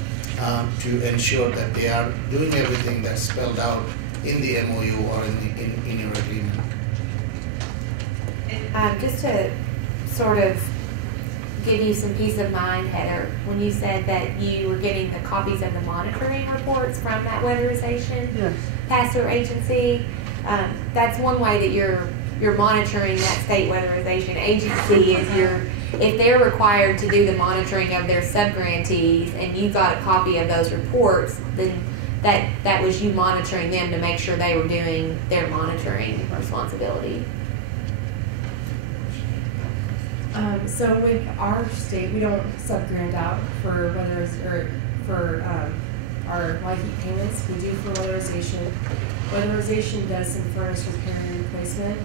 to ensure that they are doing everything that's spelled out in the MOU or in your agreement. Just to sort of give you some peace of mind, Heather, when you said that you were getting the copies of the monitoring reports from that weatherization pass-through agency, that's one way that you're monitoring that state weatherization agency. Is if they're required to do the monitoring of their subgrantees and you got a copy of those reports, then that was you monitoring them to make sure they were doing their monitoring responsibility. So with our state, we don't subgrant out for our LIHEAP payments. We do for weatherization. Weatherization does some furnace repair and replacement,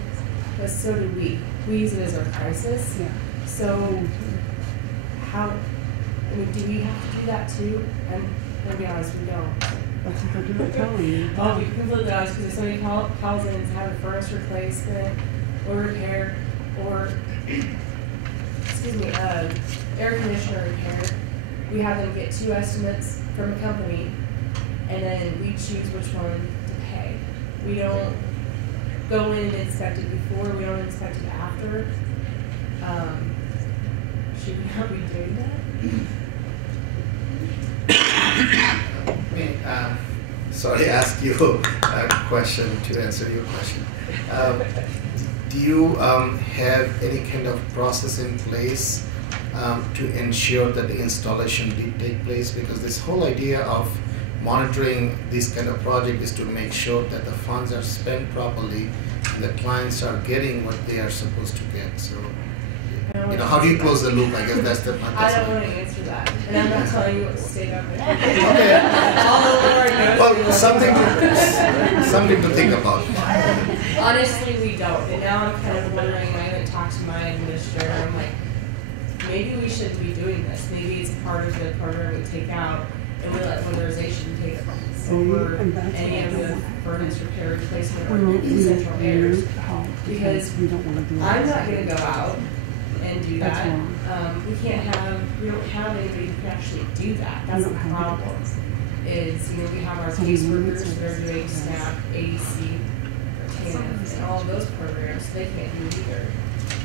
but so do we. We use it as our crisis. Yeah. So do we have to do that too? I'm going to be honest, we don't. That's what they're telling you. I'll be completely honest, because if somebody calls in and has a furnace replacement or repair or air conditioner repair, we have them get 2 estimates from a company, and then we choose which one to pay. We don't go in and inspect it before, we don't inspect it after. Should we not be doing that? Sorry, ask you a question to answer your question. Do you have any kind of process in place to ensure that the installation did take place? Because this whole idea of monitoring this kind of project is to make sure that the funds are spent properly and the clients are getting what they are supposed to get. So, you know, how do you close the loop? I guess that's the part. I don't want to answer that, and I'm not telling you what to state up there. Okay. Well, something to something to think about. Honestly, we don't. And now I'm kind of wondering, I haven't talked to my administrator, I'm like, maybe we shouldn't be doing this. Maybe it's part of the program we take out, and we let weatherization take over any of the furnace repair replacement or central airs. Because I'm not going to go out and do that. We don't have anybody who can actually do that. That's the problem. Is, you know, we have our caseworkers that are doing SNAP, ADC, TANF, and all of those programs. They can't do it either.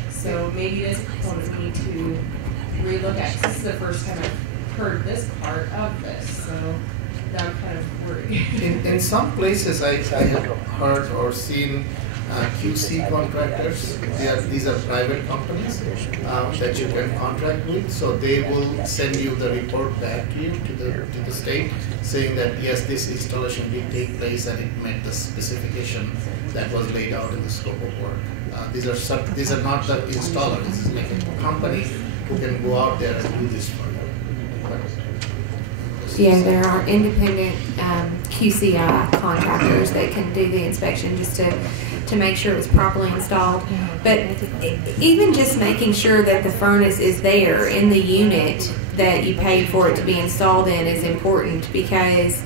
So maybe it is a component we need to relook at. This is the first time I've heard this part of this, so now I'm kind of worried. In some places, I have heard or seen QC contractors. These are private companies that you can contract with. So they will send you the report back to you to the state, saying that yes, this installation did take place and it met the specification that was laid out in the scope of work. These are not the installers. This is like a company who can go out there and do this for you. Yeah, there are independent QCI contractors that can do the inspection just to make sure it was properly installed. But even just making sure that the furnace is there in the unit that you paid for it to be installed in is important, because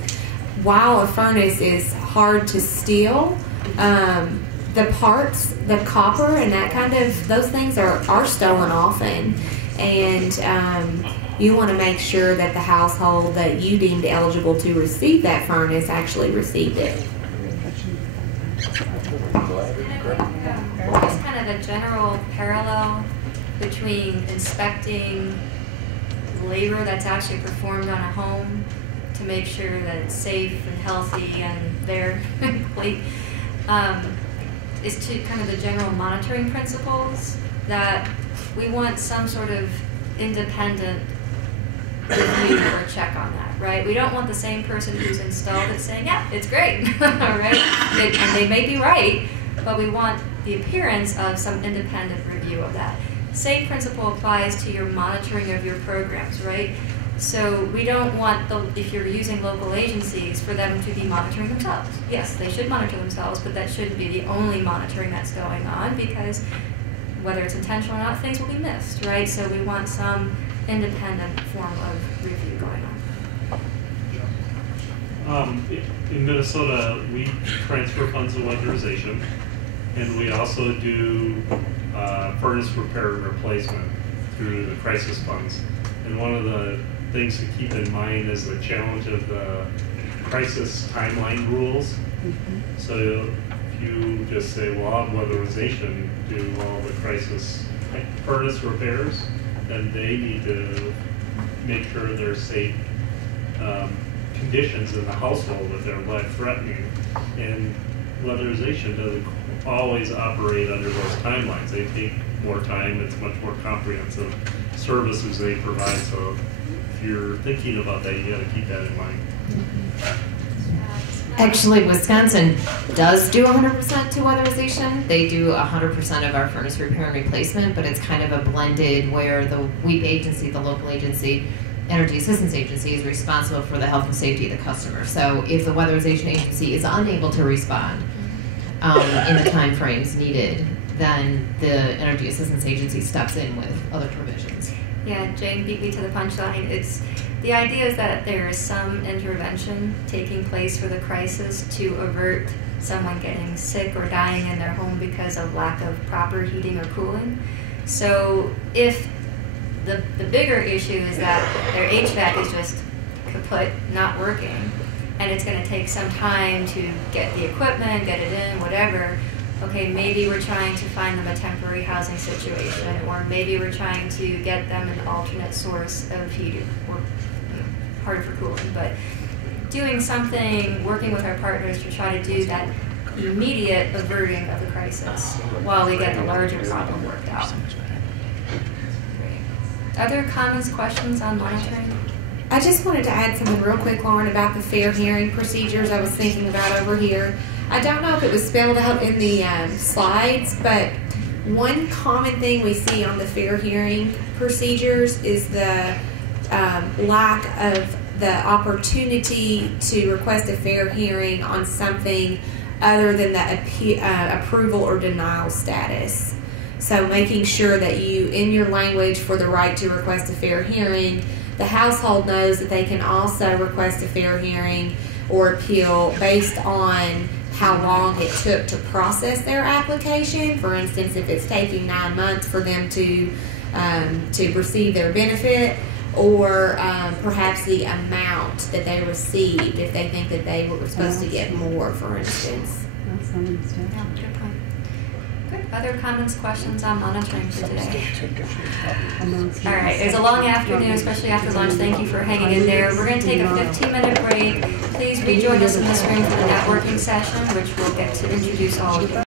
while a furnace is hard to steal, the parts, the copper and that kind of, those things are stolen often. And you want to make sure that the household that you deemed eligible to receive that furnace actually received it. There's kind of a general parallel between inspecting labor that's actually performed on a home to make sure that it's safe and healthy and there complete, is to kind of the general monitoring principles that we want some sort of independent review or check on that, right? We don't want the same person who's installed it saying, yeah, it's great, right? And they may be right, but we want the appearance of some independent review of that. Same principle applies to your monitoring of your programs, right? So we don't want, if you're using local agencies, for them to be monitoring themselves. Yes, they should monitor themselves, but that shouldn't be the only monitoring that's going on, because whether it's intentional or not, things will be missed, right? So we want some independent form of review going on. In Minnesota, we transfer funds of weatherization, and we also do furnace repair and replacement through the crisis funds. And one of the things to keep in mind is the challenge of the crisis timeline rules. So if you just say, well, on weatherization, do all the crisis furnace repairs, then they need to make sure there's safe conditions in the household if they're life-threatening. And weatherization doesn't always operate under those timelines. They take more time. It's much more comprehensive services they provide. So if you're thinking about that, you got to keep that in mind. Actually, Wisconsin does do 100% to weatherization. They do 100% of our furnace repair and replacement, but it's kind of a blended where the WEEP agency, the local agency, Energy Assistance Agency, is responsible for the health and safety of the customer. So if the weatherization agency is unable to respond in the time frames needed, then the Energy Assistance Agency steps in with other provisions. Yeah, Jane beat me to the punchline. The idea is that there is some intervention taking place for the crisis to avert someone getting sick or dying in their home because of lack of proper heating or cooling. So if the bigger issue is that their HVAC is just kaput, not working, and it's going to take some time to get the equipment, get it in, whatever, okay, maybe we're trying to find them a temporary housing situation, or maybe we're trying to get them an alternate source of heat, or harder for cooling, but doing something, working with our partners to try to do that immediate averting of the crisis while we get the larger problem worked out. Other comments, questions on monitoring? I just wanted to add something real quick, Lauren, about the fair hearing procedures I was thinking about over here. I don't know if it was spelled out in the slides, but one common thing we see on the fair hearing procedures is the lack of the opportunity to request a fair hearing on something other than the approval or denial status. So making sure that you, in your language for the right to request a fair hearing, the household knows that they can also request a fair hearing or appeal based on how long it took to process their application. For instance, if it's taking 9 months for them to receive their benefit, or perhaps the amount that they received, if they think that they were supposed to get more, for instance. That's understandable. Yeah, good point. Good. Other comments, questions on monitoring for today? All right, it's a long afternoon, especially after lunch. Thank you for hanging in there. We're going to take a 15-minute break. Please rejoin us in this room for the networking session, which we'll get to introduce all of you.